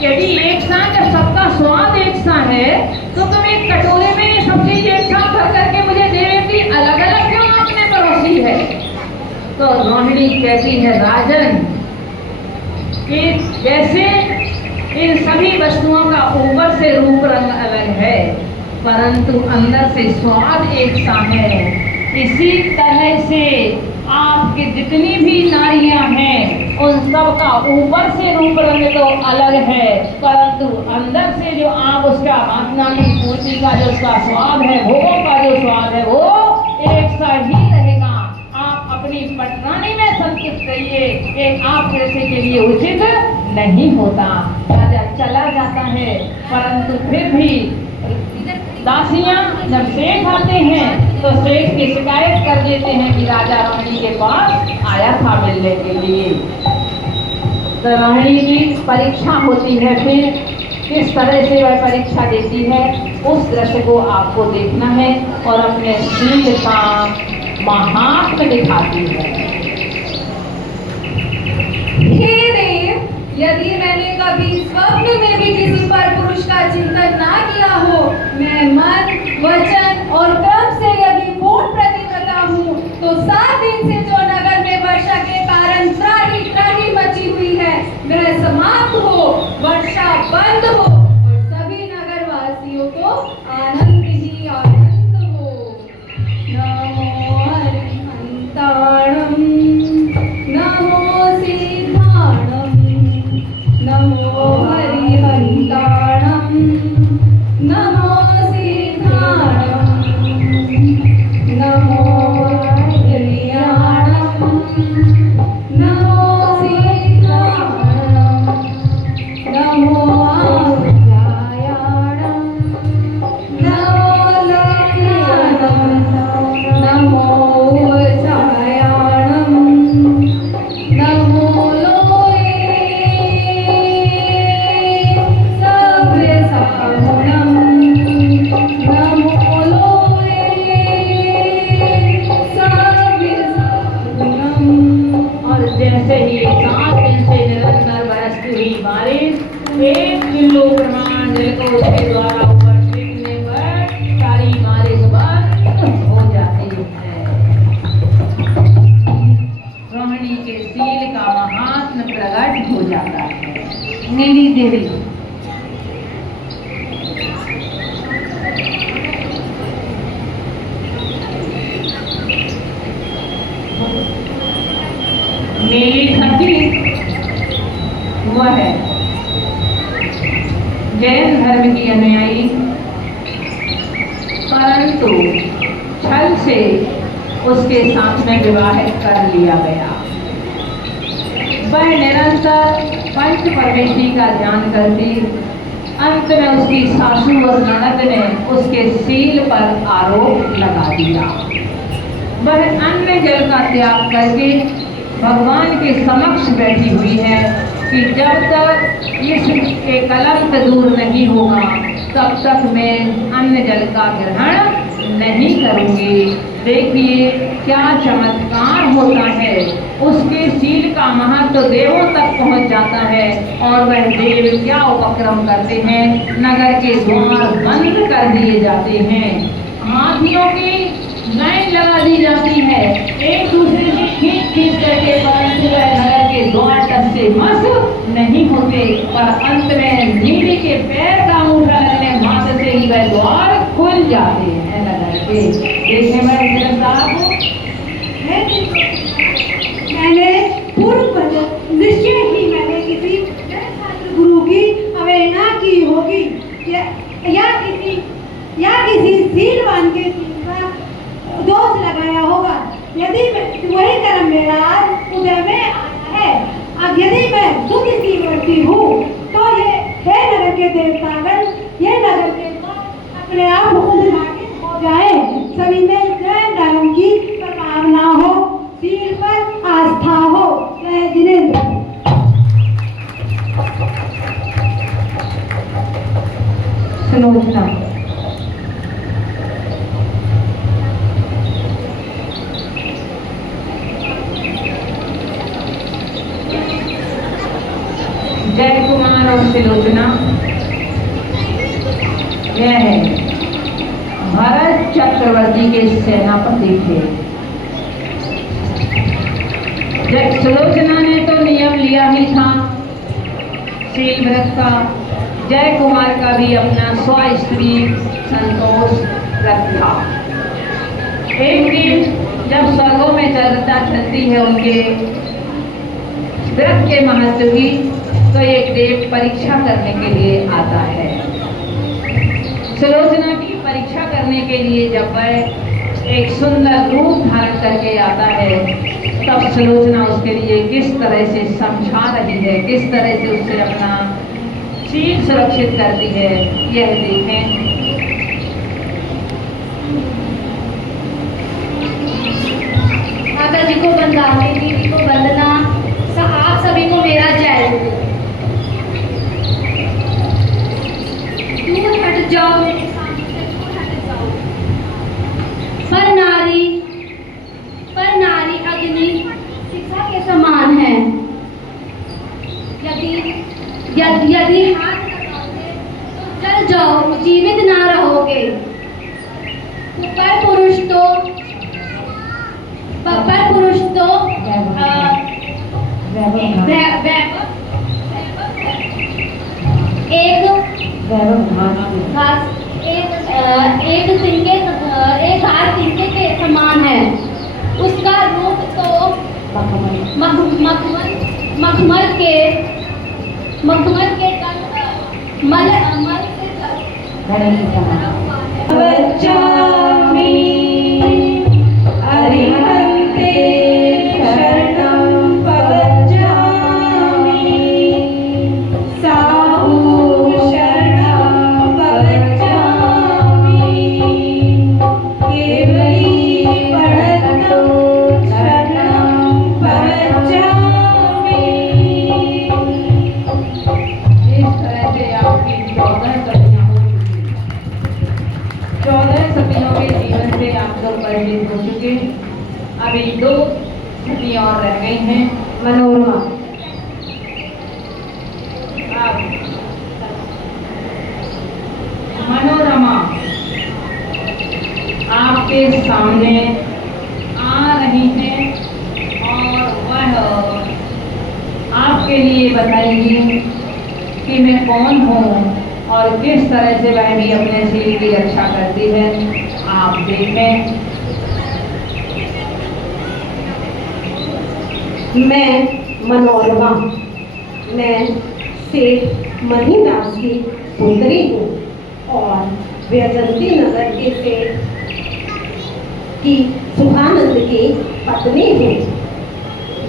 यदि एक साथ जब सबका स्वाद एक सा है तो तुम एक कटोरे में ये सब चीज एक साथ भर करके मुझे दे देती, अलग अलग क्यों आपने परोसी है? तो रोहिणी कहती है, राजन, कि जैसे इन सभी वस्तुओं का ऊपर से रूप रंग अलग है, परंतु अंदर से स्वाद एक सा है, इसी तरह से आपके जितनी भी नारियां हैं उन सब का ऊपर से रूप रंग तो अलग है, परंतु अंदर से जो आप उसका आत्मा की पूर्ति का जो उसका स्वाद है, भोगों का जो स्वाद है, वो एक सा ही रहेगा। आप अपनी पटरानी में संतुष्ट रहिए, एक आप जैसे के लिए उचित नहीं होता। राजा चला जाता है, परंतु फिर भी दासियां जब सेठ आते हैं तो सेठ की शिकायत कर देते हैं कि राजा रोहिणी के पास आया था मिलने के लिए। तो रोहिणी की परीक्षा होती है, फिर किस तरह से वह परीक्षा देती है उस दृश्य को आपको देखना है और अपने शील का महात्म्य दिखाती है। हे देव, यदि मैंने कभी स्वप्न में भी किसी पर पुरुष का चिंतन ना किया हो, मैं मन, वचन और कर्म से यदि पूर्ण प्रतिव्रता हूँ, तो 7 दिन से जो नगर में वर्षा के कारण त्राही त्राही मची हुई है, वह समाप्त हो, वर्षा बंद हो और सभी नगरवासियों को आनंद ही आनंद हो। नमो हरिहंताणम, नमो सिद्धाणम, नमो हरिहंताणम, नमो सिद्धाणम, नीली देवी। नीली ठगी वह है जैन धर्म की अनुयायी, परंतु छल से उसके साथ में विवाह कर लिया गया। वह निरंतर पंच परमेश्वरी का ध्यान करती, अंत में उसकी सासू और ननद ने उसके सील पर आरोप लगा दिया। वह अन्न जल का त्याग करके भगवान के समक्ष बैठी हुई है कि जब तक इसके कलंक दूर नहीं होगा तब तक मैं अन्न जल का ग्रहण नहीं करूंगी। देखिए क्या चमत्कार होता है, उसके सील का महत्व देवों तक पहुंच जाता है और वह देव क्या उपक्रम करते हैं, नगर के द्वार बंद कर दिए जाते हैं, हाथियों की लाइन लगा दी जाती है, एक दूसरे से खींच करके, परंतु वह नगर के द्वार तक से मस नहीं होते। पर अंत में नीली के पैर का अंगूठा लगने मात्र से ही वह द्वार खुल जाते हैं नगर के। देखने में साहब मैंने पूर्व निश्चय ही मैंने किसी छात्र गुरु की अवहेलना की होगी या किसी सीलवान के सील का दोष लगाया होगा। यदि वही कर्म मेरा आज उदय में आया है, अब यदि मैं दुख की वर्ती हूँ तो ये हे नगर के देवतागण, ये नगर के अपने आप उद्घाटित हो जाए, सभी में जय धर्म की प्रभावना हो, सील पर आस्था हो। जय जिनेन्द्र। सुलोचना। जय कुमार और सुलोचना यह है भरत चक्रवर्ती के सेनापति थे। जब सुलोचना ने तो नियम लिया ही था शील व्रत का, जय कुमार का भी अपना स्व स्त्री संतोष व्रत था। एक दिन जब स्वर्गों में चलता चलती है उनके व्रत के महत्व की, तो एक देव परीक्षा करने के लिए आता है। सुलोचना की परीक्षा करने के लिए जब वह एक सुंदर रूप धारण करके आता है, तब सुलोचना उसके लिए किस तरह से समझा रही है, किस तरह से उससे अपना शील सुरक्षित करती है, यह देखें। माता जी को वंदना, दीदी को वंदना, आप सभी को मेरा जय। दूर हट जाओ मेरे सामने से, दूर हट जाओ। पर नारी अग्नि शिक्षा के समान है। यदि हाथ लगाओगे तो जल जाओ, जीवित ना रहोगे। पर पुरुष तो एक हाथ तिनके के समान है। उसका रूप तो मखमल के मल से अरिहन्ते शरणं पवज्जामि, साहु शरणं पवज्जामि, केवली पठनं शरणं पवज्जामि। इस तरह से आपकी 14 सतियां हो चुकी। 14 सतियों के जीवन से आप लोग परिचित हो चुके। अभी 2 सतियां और रह गई हैं। मनोरमा। मनोरमा आपके सामने आ रही हैं और वह आपके लिए बताएंगी कि मैं कौन हूँ और किस तरह से वह भी अपने शील की रक्षा करती है। आप देखें। मैं मनोरमा, मैं सेठ महीदास की पुत्री हूँ और वैजंती नगर के सेठ की सुभानंद की पत्नी हूँ।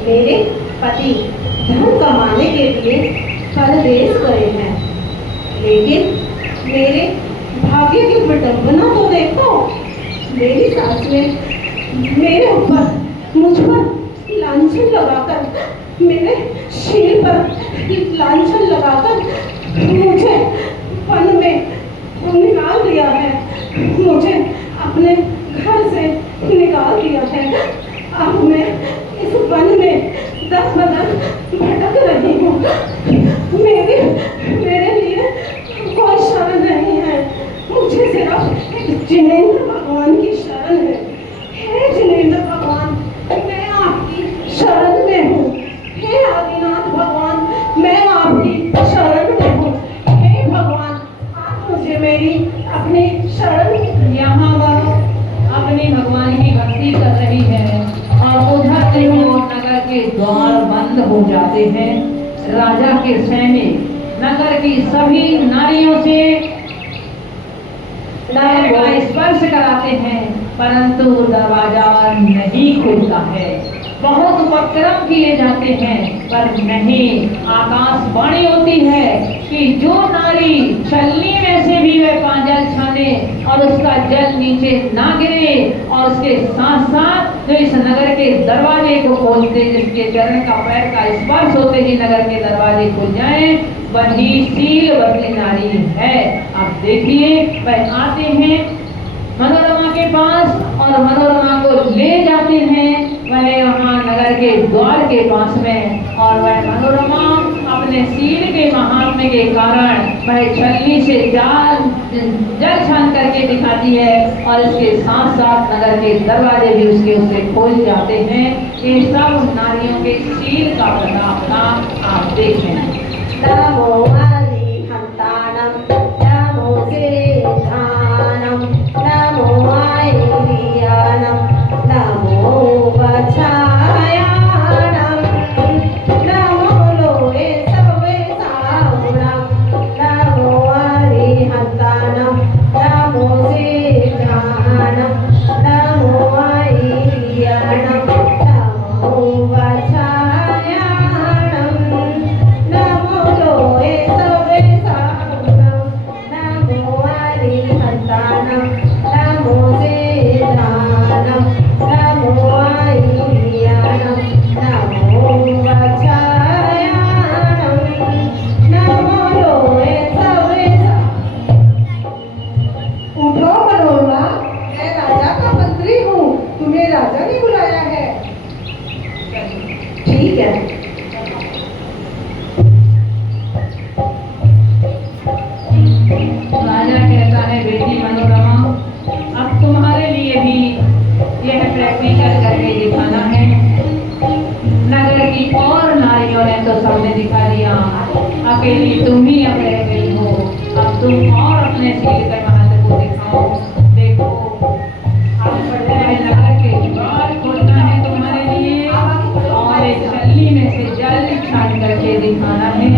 मेरे पति धन कमाने के लिए परदेश गए हैं, लेकिन मेरे भाग्य की विडंबना तो देखो। मेरी सास ने मेरे ऊपर मुझ पर लांछन लगाकर, मेरे शील पर लांछन लगाकर मुझे वन में निकाल दिया है, मुझे अपने घर से निकाल दिया है। अब मैं इस वन में दस बदन भटक रही हूँ। मेरे लिए कोई शरण नहीं है, मुझे सिर्फ एक जिनेंद्र भगवान की शरण है। हे जिनेंद्र भगवान, मैं आपकी शरण में हूँ। हे आदिनाथ भगवान, मैं आपकी शरण में हूँ। हे भगवान, आप मुझे मेरी अपनी शरण। यहाँ वह अपने भगवान की भक्ति कर रही है और उधर से वो नगर के द्वार बंद हो जाते हैं। राजा के सैनिक नगर की सभी नारियों से पैर का स्पर्श कराते हैं, परंतु दरवाजा नहीं खुलता है। बहुत उपक्रम किए जाते हैं, पर नहीं। आकाशवाणी होती है कि जो नारी छलनी में से भी वह पांजल छाने और उसका जल नीचे ना गिरे, और उसके साथ साथ जो इस नगर के दरवाजे को खोलते, जिसके चरण का पैर का स्पर्श होते ही नगर के दरवाजे खुल जाएं, वही शीलवती नारी है। अब देखिए, वह आते हैं मनोरमा के पास और मनोरमा को ले जाते हैं वह वहाँ नगर के द्वार के पास में। और वह मनोरमा अपने शील के महात्म्य के कारण वह छलनी से जल छान करके दिखाती है, और इसके साथ साथ नगर के दरवाजे भी उसके खोल जाते हैं। ये सब नारियों के शील का प्रताप था। आप देखें। नमो हरिहंतानम, नमो सेठानम, नमो आयरियानम, नमो वछायानम, नमो लोए सवे सागुणम, नमो हरिहंतानम, नमो सेठानम, नमो आयरियानम, नमो वछायानम, नमो लोए सवे सागुणम, नमो हरिहंतानम, नमो सेठानम, नमो आयरियानम, नमो वछायानम, नमो लोए सवे उठो मनोरमा, मैं राजा का मंत्री हूँ, तुम्हें राजा ने बुलाया है। ठीक है। राजा कहता है, बेटी मनोरमा, अब तुम्हारे लिए भी यह प्रैक्टिकल करके दिखाना है। नगर की और नारियों ने तो सबने दिखा दिया, अकेली तुम ही अब रह गई हो। अब तुम और अपने शील के महत्व को दिखाओ। देखो, अब बढ़ते हैं, नगर के द्वार खोलना है तुम्हारे लिए और एक छलनी में से जल छान करके दिखाना है।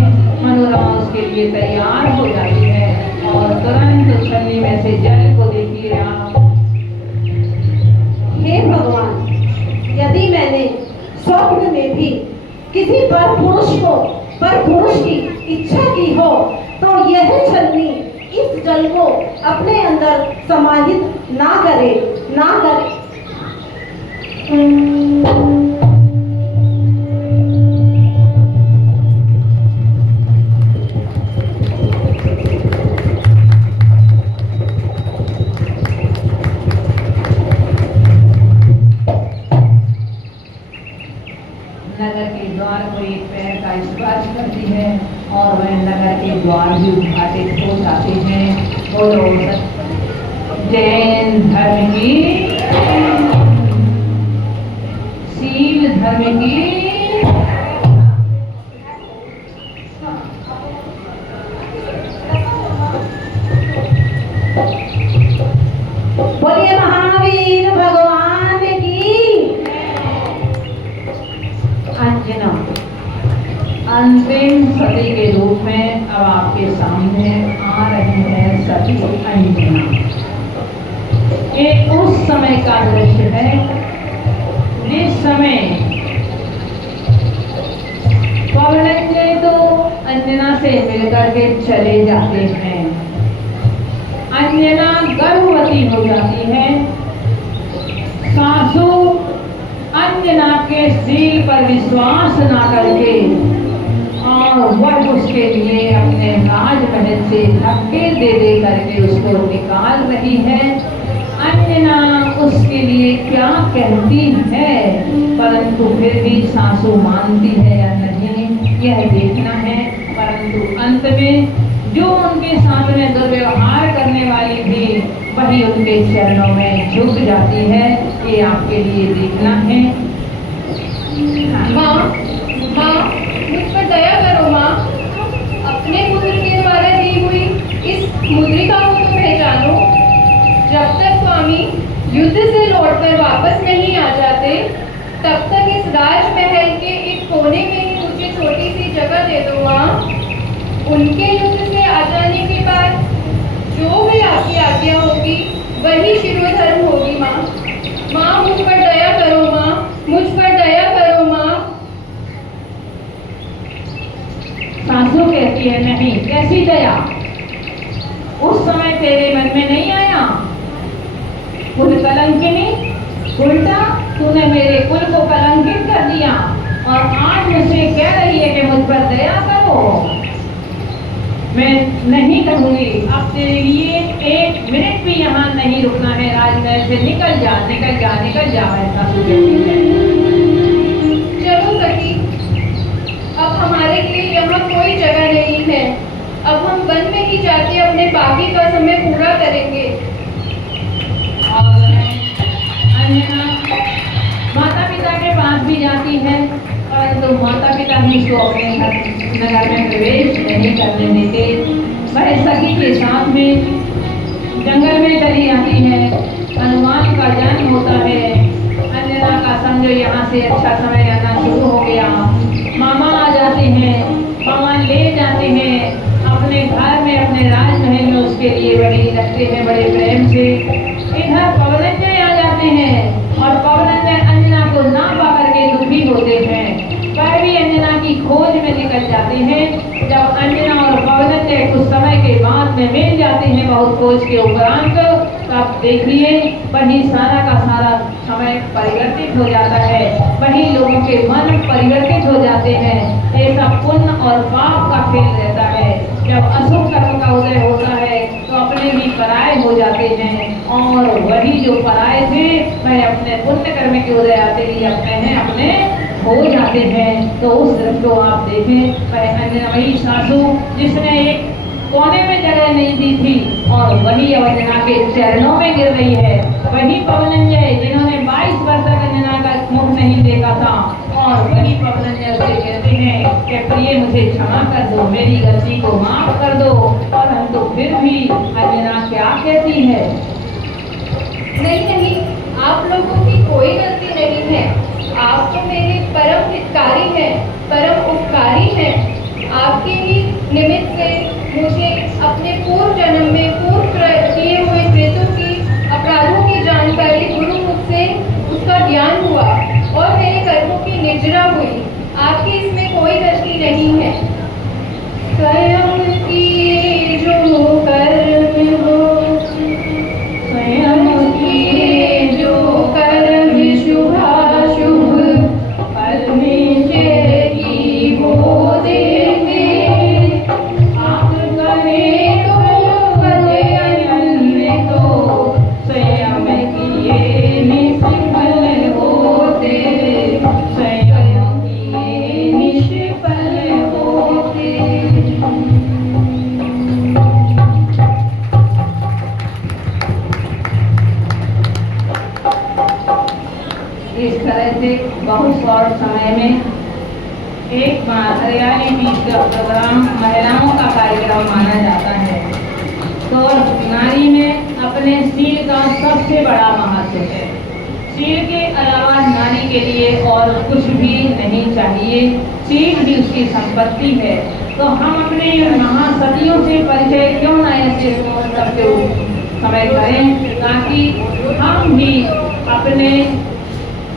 मनोरमा उसके लिए तैयार हो जाती है और तुरंत छलनी में से जल को देखिए आप। हे भगवान, यदि मैंने स्वप्न में भी किसी पर पुरुष की इच्छा की हो, तो यह छलनी इस जल को अपने अंदर समाहित ना करे। नगर के द्वार को एक पैर का स्पर्श करती है और वह नगर के द्वार भी उद्घाटित हो जाते हैं। बोलो जैन धर्म की, शील धर्म की। बड़ी अंजना। ये उस समय का दृश्य है जिस समय पवनंजय तो अंजना से मिलकर के चले जाते हैं। अंजना गर्भवती हो जाती है। सासू अंजना के शील पर विश्वास ना करके और वह उसके लिए अपने राजमहल से धक्के दे दे करके उसको निकाल रही है। अंजना उसके लिए क्या कहती है, परंतु फिर भी सासू मानती है या नहीं यह देखना है। परंतु अंत में जो उनके सामने दुर्व्यवहार करने वाली थी वही उनके चरणों में झुक जाती है। ये आपके लिए देखना है। माँ, माँ, मुझ पर दया करो माँ। अपने पुत्र के द्वारा दी हुई इस मुद्रिका को तो पहचानो। जब तक स्वामी युद्ध से लौटकर वापस नहीं आ जाते तब तक इस राजमहल के एक कोने में ही मुझे छोटी सी जगह दे दो माँ। उनके युद्ध से आ जाने के बाद जो भी आपकी आज्ञा होगी वही शिरोधर्म होगी माँ। माँ, मुझ पर दया करो माँ, मुझ पर दया करो माँ। सासू कहती है नहीं, कैसी दया? उस समय तेरे मन में नहीं आया? कुल कलंकिनी, उल्टा तूने मेरे कुल को कलंकित कर दिया और आज मुझसे कह रही है कि मुझ पर दया करो। मैं नहीं कहूंगी, अब तेरे लिए 1 मिनट भी यहाँ नहीं रुकना है। राजमहल से निकल जा, निकल जा, निकल जा। ऐसा कहती है। चलो सखी, अब हमारे लिए यहाँ कोई जगह नहीं है। अब हम वन में ही जाके अपने बाकी का समय पूरा करेंगे। और अंजना माता पिता के पास भी जाती है, परंतु माता पिता भी उसको अपने नगर में प्रवेश नहीं करने देते। वह सखी के साथ में जंगल में चली जाती है। हनुमान का जन्म होता है। अंजना का समझो यहाँ से अच्छा समय आना शुरू हो गया। मामा आ जाते हैं, मामा ले जाते हैं अपने घर में, अपने राजमहल में उसके लिए बड़ी रखते हैं बड़े प्रेम से। इधर पवनंजय आ जाते हैं और पवनंजय अंजना को ना पा करके दुखी होते हैं। वह भी अंजना की खोज में निकल जाते हैं। जब अंजना और पवनंजय कुछ समय के बाद में मिल जाते हैं बहुत खोज के उपरांत, तब देखिए वही सारा का सारा समय परिवर्तित हो जाता है। वही लोगों के मन परिवर्तित हो जाते हैं। ये सब पुण्य और पाप का खेल रहता है। जब अशुभ कर्म का उदय होता है तो अपने भी पराये हो जाते हैं और वही जो पराये थे वह अपने पुण्य कर्म के उदय आते ही अपने हैं अपने हो जाते हैं। तो उस तरफ को आप देखें, वह अंजना वही सासू जिसने एक कोने में जगह नहीं दी थी और वही अंजना के चरणों में गिर रही है। वही पवनंजय जिन्होंने 22 वर्ष तक अंजना का मुख नहीं देखा था और वही पवनंजय से कहते हैं कि प्रिय मुझे क्षमा कर दो, मेरी गलती को माफ कर दो। और हम तो फिर भी अंजना क्या कहती है, नहीं नहीं, आप लोगों की कोई गलती नहीं है। आप तो मेरे परम हितकारी हैं, परम उपकारी हैं। आपके ही निमित्त से मुझे अपने पूर्व जन्म में पूर्व किए हुए कृतों की अपराधों की जानकारी गुरु मुख से उसका ज्ञान हुआ और मेरे कर्मों की निर्जरा हुई। आपकी इसमें कोई गलती नहीं है। स्वयं की जो कर्म हो, स्वयं की जो कर्म शुभाशुभ फल निश्चय की वो देते। आप करे तो बने अन्य तो स्वयं किए निष्फल होते, स्वयं किए निष्फल होते। इस तरह से बहुत शॉर्ट समय में एक हरियाली बीच का प्रोग्राम महिलाओं का कार्यक्रम माना जाता है। तो नारी में अपने शील का सबसे बड़ा महत्व है। शील के अलावा नारी के लिए और कुछ भी नहीं चाहिए। शील भी उसकी संपत्ति है। तो हम अपने महासतियों से परिचय क्यों न ऐसे करते समय करें, ताकि हम भी अपने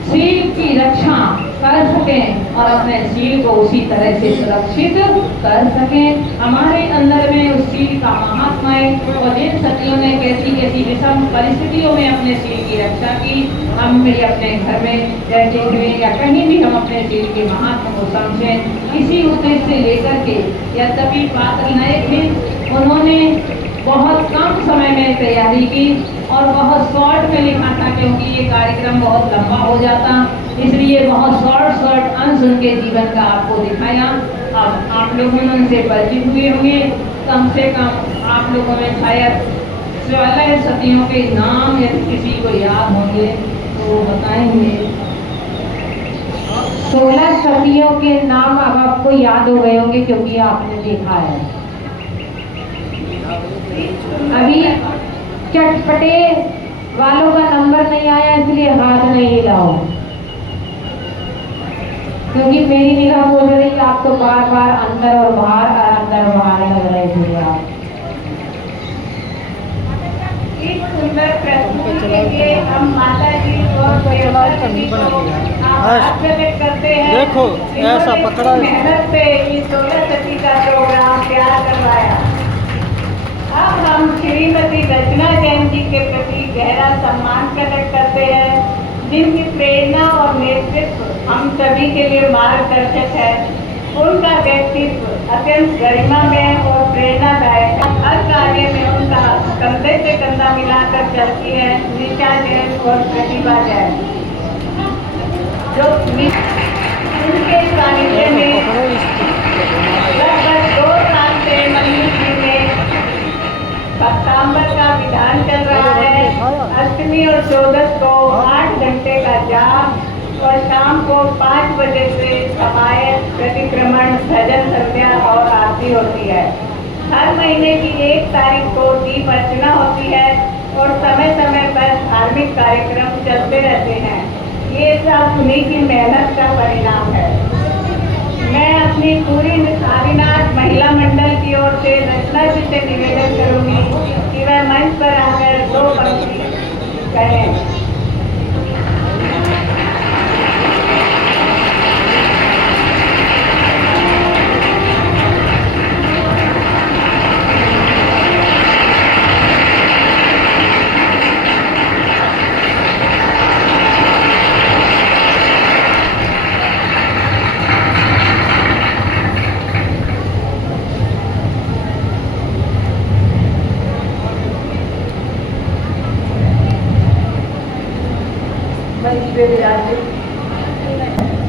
शील की रक्षा कर सकें और अपने शील को उसी तरह से सुरक्षित कर सकें। हमारे अंदर में उस शील का महात्मा है और जिन सतियों ने कैसी कैसी विषम परिस्थितियों में अपने शील की रक्षा की, हम भी अपने घर में रहते हुए या कहीं भी हम अपने शील के महात्मा को समझें। इसी उद्देश्य से लेकर के यद्यपि पात्र नए थे, उन्होंने बहुत कम समय में तैयारी की और बहुत शॉर्ट में लिखा था, क्योंकि ये कार्यक्रम बहुत लंबा हो जाता, इसलिए बहुत शॉर्ट अंश उनके जीवन का आपको दिखाया। अब आप लोग उनसे परिचित हुए होंगे, कम से कम आप लोगों में शायद 16 सतियों के नाम यदि किसी को याद होंगे तो बताएंगे। 16 सतियों के नाम अब आपको याद हो गए होंगे क्योंकि आपने देखा है। अभी चटपटे वालों का नंबर नहीं आया इसलिए हाथ नहीं हिलाओ, क्योंकि मेरी निगाह बोल रही है आप तो बार बार अंदर और बाहर लग रहे थे आप। इस सुंदर प्रस्तुति के लिए हम माता जी और परिवार जी को आभार व्यक्त करते हैं। देखो, ऐसा पकड़ा। मेहनत से इस 16 सती का प्रोग्राम तैयार करवाया। अब हम श्रीमती रचना जैन जी के प्रति गहरा सम्मान प्रकट करते हैं, जिनकी प्रेरणा और नेतृत्व हम सभी के लिए मार्गदर्शक है। उनका व्यक्तित्व अत्यंत गरिमामय और प्रेरणादायक है। हर कार्य में उनका कंधे से कंधा मिलाकर चलती है निशा जैन और प्रतिभा जैन, जो उनके सानिध्य में लगभग 2 साल से मंदिर जी में सप्तांबर का विधान चल रहा है। अष्टमी और चौदस को 8 घंटे का जाप और शाम को 5 बजे से समायत, प्रतिक्रमण, भजन, संध्या और आरती होती है। हर महीने की 1 तारीख को दीप अर्चना होती है और समय समय पर धार्मिक कार्यक्रम चलते रहते हैं। ये सब उन्हीं की मेहनत का परिणाम है। मैं अपनी पूरी सारीनाथ महिला मंडल की ओर से रचना जी से निवेदन करूंगी कि वह मंच पर आकर 2 पंक्ति कहें।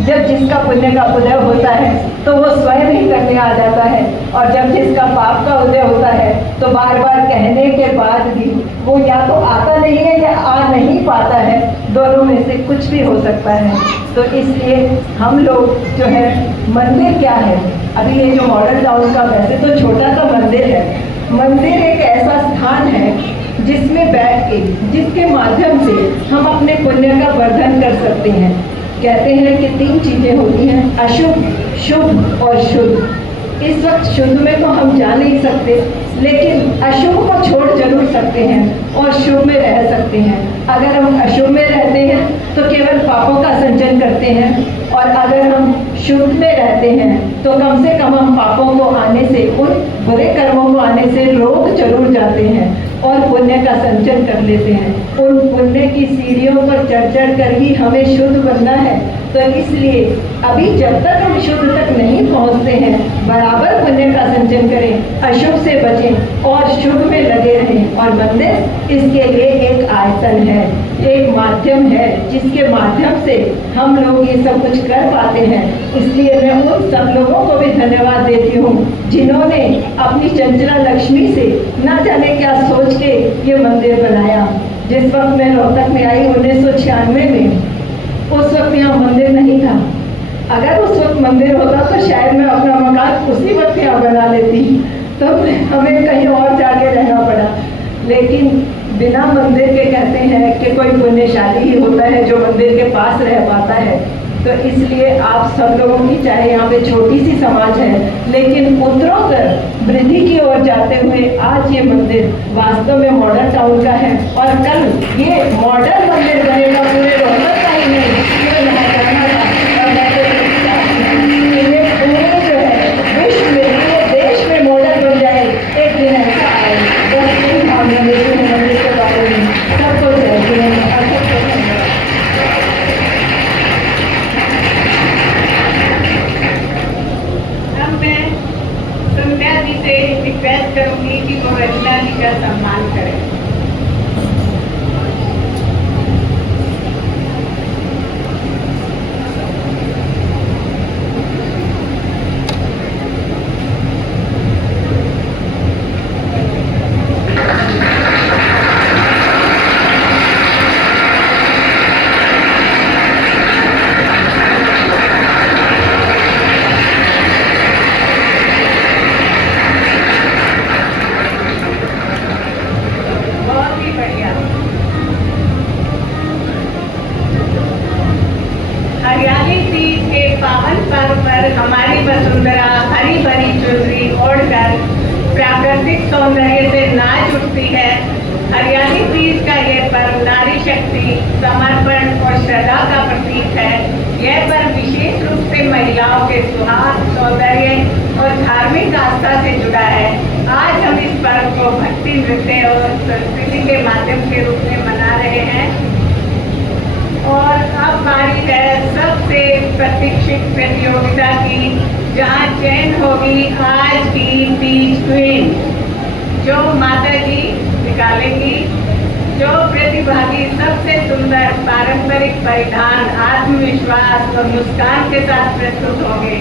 जब जिसका पुण्य का उदय होता है तो वो स्वयं ही करने आ जाता है, और जब जिसका पाप का उदय होता है तो बार बार कहने के बाद भी वो या तो आता नहीं है या आ नहीं पाता है, दोनों में से कुछ भी हो सकता है। तो इसलिए हम लोग जो है, मंदिर क्या है, अभी ये जो मॉडल टाउन का वैसे तो छोटा सा मंदिर है, मंदिर एक ऐसा स्थान है जिसमें बैठ के, जिसके माध्यम से हम अपने पुण्य का वर्धन कर सकते हैं। कहते हैं कि 3 चीजें होती हैं, अशुभ, शुभ और शुद्ध। इस वक्त शुद्ध में तो हम जा नहीं सकते, लेकिन अशुभ को छोड़ जरूर सकते हैं और शुभ में रह सकते हैं। अगर हम अशुभ में रहते हैं तो केवल पापों का संचयन करते हैं, और अगर हम शुद्ध में रहते हैं तो कम से कम हम पापों को आने से, उन बुरे कर्मों को आने से रोक जरूर जाते हैं और पुण्य का संचयन कर लेते हैं। उन पुण्य की सीढ़ियों पर चढ़ कर ही हमें शुद्ध बनना है। तो इसलिए अभी जब तक हम शुद्ध तक नहीं पहुंचते हैं, बराबर पुण्य का संचयन करें, अशुभ से बचें और शुभ में लगे रहें। और मंदिर इसके लिए एक आयतन है, एक माध्यम है, जिसके माध्यम से हम लोग ये सब कुछ कर पाते हैं। इसलिए मैं उन सब लोगों को भी धन्यवाद देती हूँ जिन्होंने अपनी चंचला लक्ष्मी से न जाने क्या सोच के ये मंदिर बनाया। जिस वक्त मैं रोहतक में आई 1996 में, उस वक्त यहाँ मंदिर नहीं था। अगर उस वक्त मंदिर होता तो शायद मैं अपना मकान उसी वक्त यहाँ बना लेती, तो हमें कहीं और जाके रहना पड़ा। लेकिन बिना मंदिर के कहते हैं कि कोई पुण्यशाली ही होता है जो मंदिर के पास रह पाता है। तो इसलिए आप सब लोगों की, चाहे यहाँ पे छोटी सी समाज है, लेकिन उत्तरोत्तर वृद्धि की ओर जाते हुए आज ये मंदिर वास्तव में मॉडर्न टाउन का है और कल ये मॉडर्न मंदिर बनेगा पूरे रोहतक का ही नहीं, पूरे महाराणा का। और मैं तो यही चाहती हूँ कि ये पूरे जो है विश्व में, पूरे देश में मॉडर्न बन जाए। एक दिन ऐसा आए। बस यही भावना मंदिर के बारे में सबको चाहिए और सबको धन्यवाद। अब मैं संध्या जी से रिक्वेस्ट करूंगी कि वो रचना जी का सम्मान करें। बहुत ही बढ़िया। हरियाली तीज के पावन पर्व पर हमारी वसुंधरा हरी भरी चुनरी ओढ़कर प्राकृतिक सौंदर्य से नाच उठती है। हरियाली तीज का यह पर्व नारी शक्ति, समर्पण और श्रद्धा का प्रतीक है। यह पर्व विशेष रूप से महिलाओं के सुहाग, सौंदर्य और धार्मिक आस्था से जुड़ा है। आज हम इस पर्व को भक्ति, नृत्य और संस्कृति के माध्यम के रूप में मना रहे हैं। और अब बारी है सबसे प्रतीक्षित प्रतियोगिता की, जहां चयन होगी आज की तीज क्वीन, जो माता जी निकालेंगी। जो प्रतिभागी सबसे सुंदर पारंपरिक परिधान, आत्मविश्वास और मुस्कान के साथ प्रस्तुत होंगे,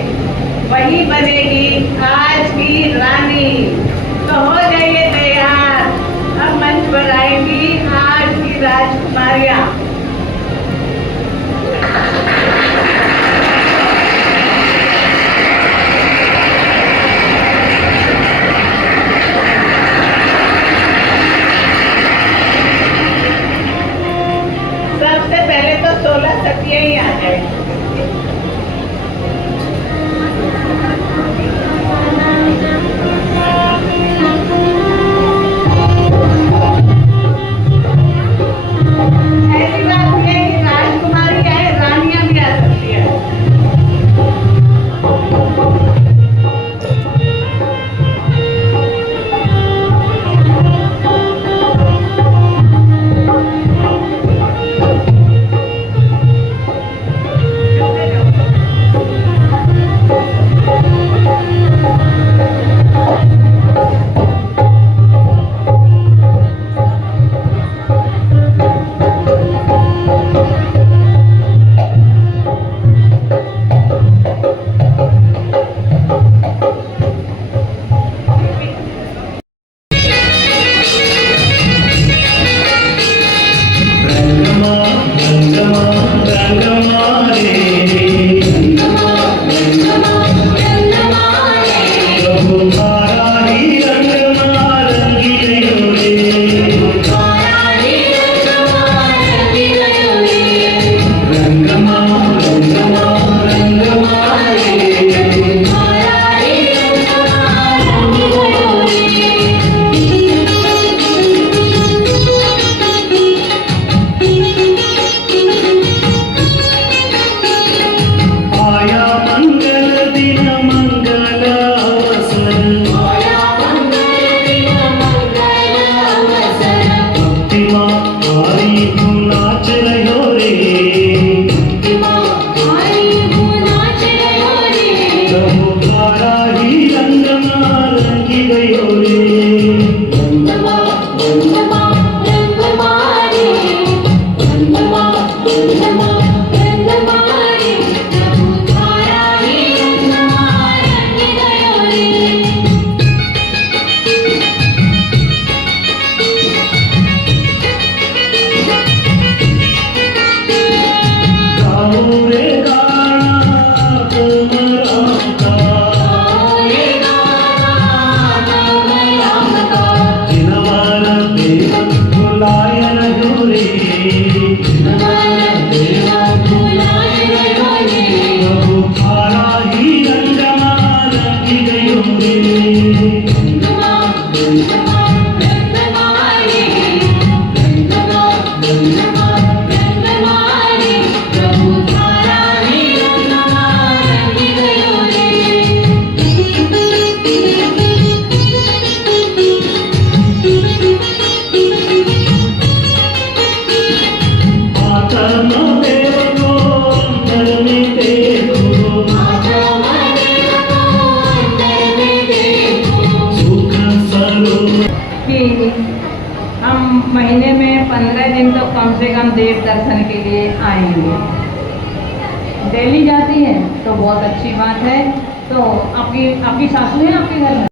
वही बनेगी आज की रानी। तो हो जाइए तैयार। अब मंच पर आएंगी आज की राजकुमारियां। सबसे पहले तो 16 सतिया ही आ जाए। ऐसी बात नहीं है कि राजकुमारी आए, रानियां भी आ सकती है। Dev महादेव को अंदर में देखो, सूखा सरोवर कि हम महीने में 15 दिन तो कम से कम देव दर्शन के लिए आएंगे। दिल्ली जाती है तो बहुत अच्छी बात है। तो आपकी सासू है आपके घर में?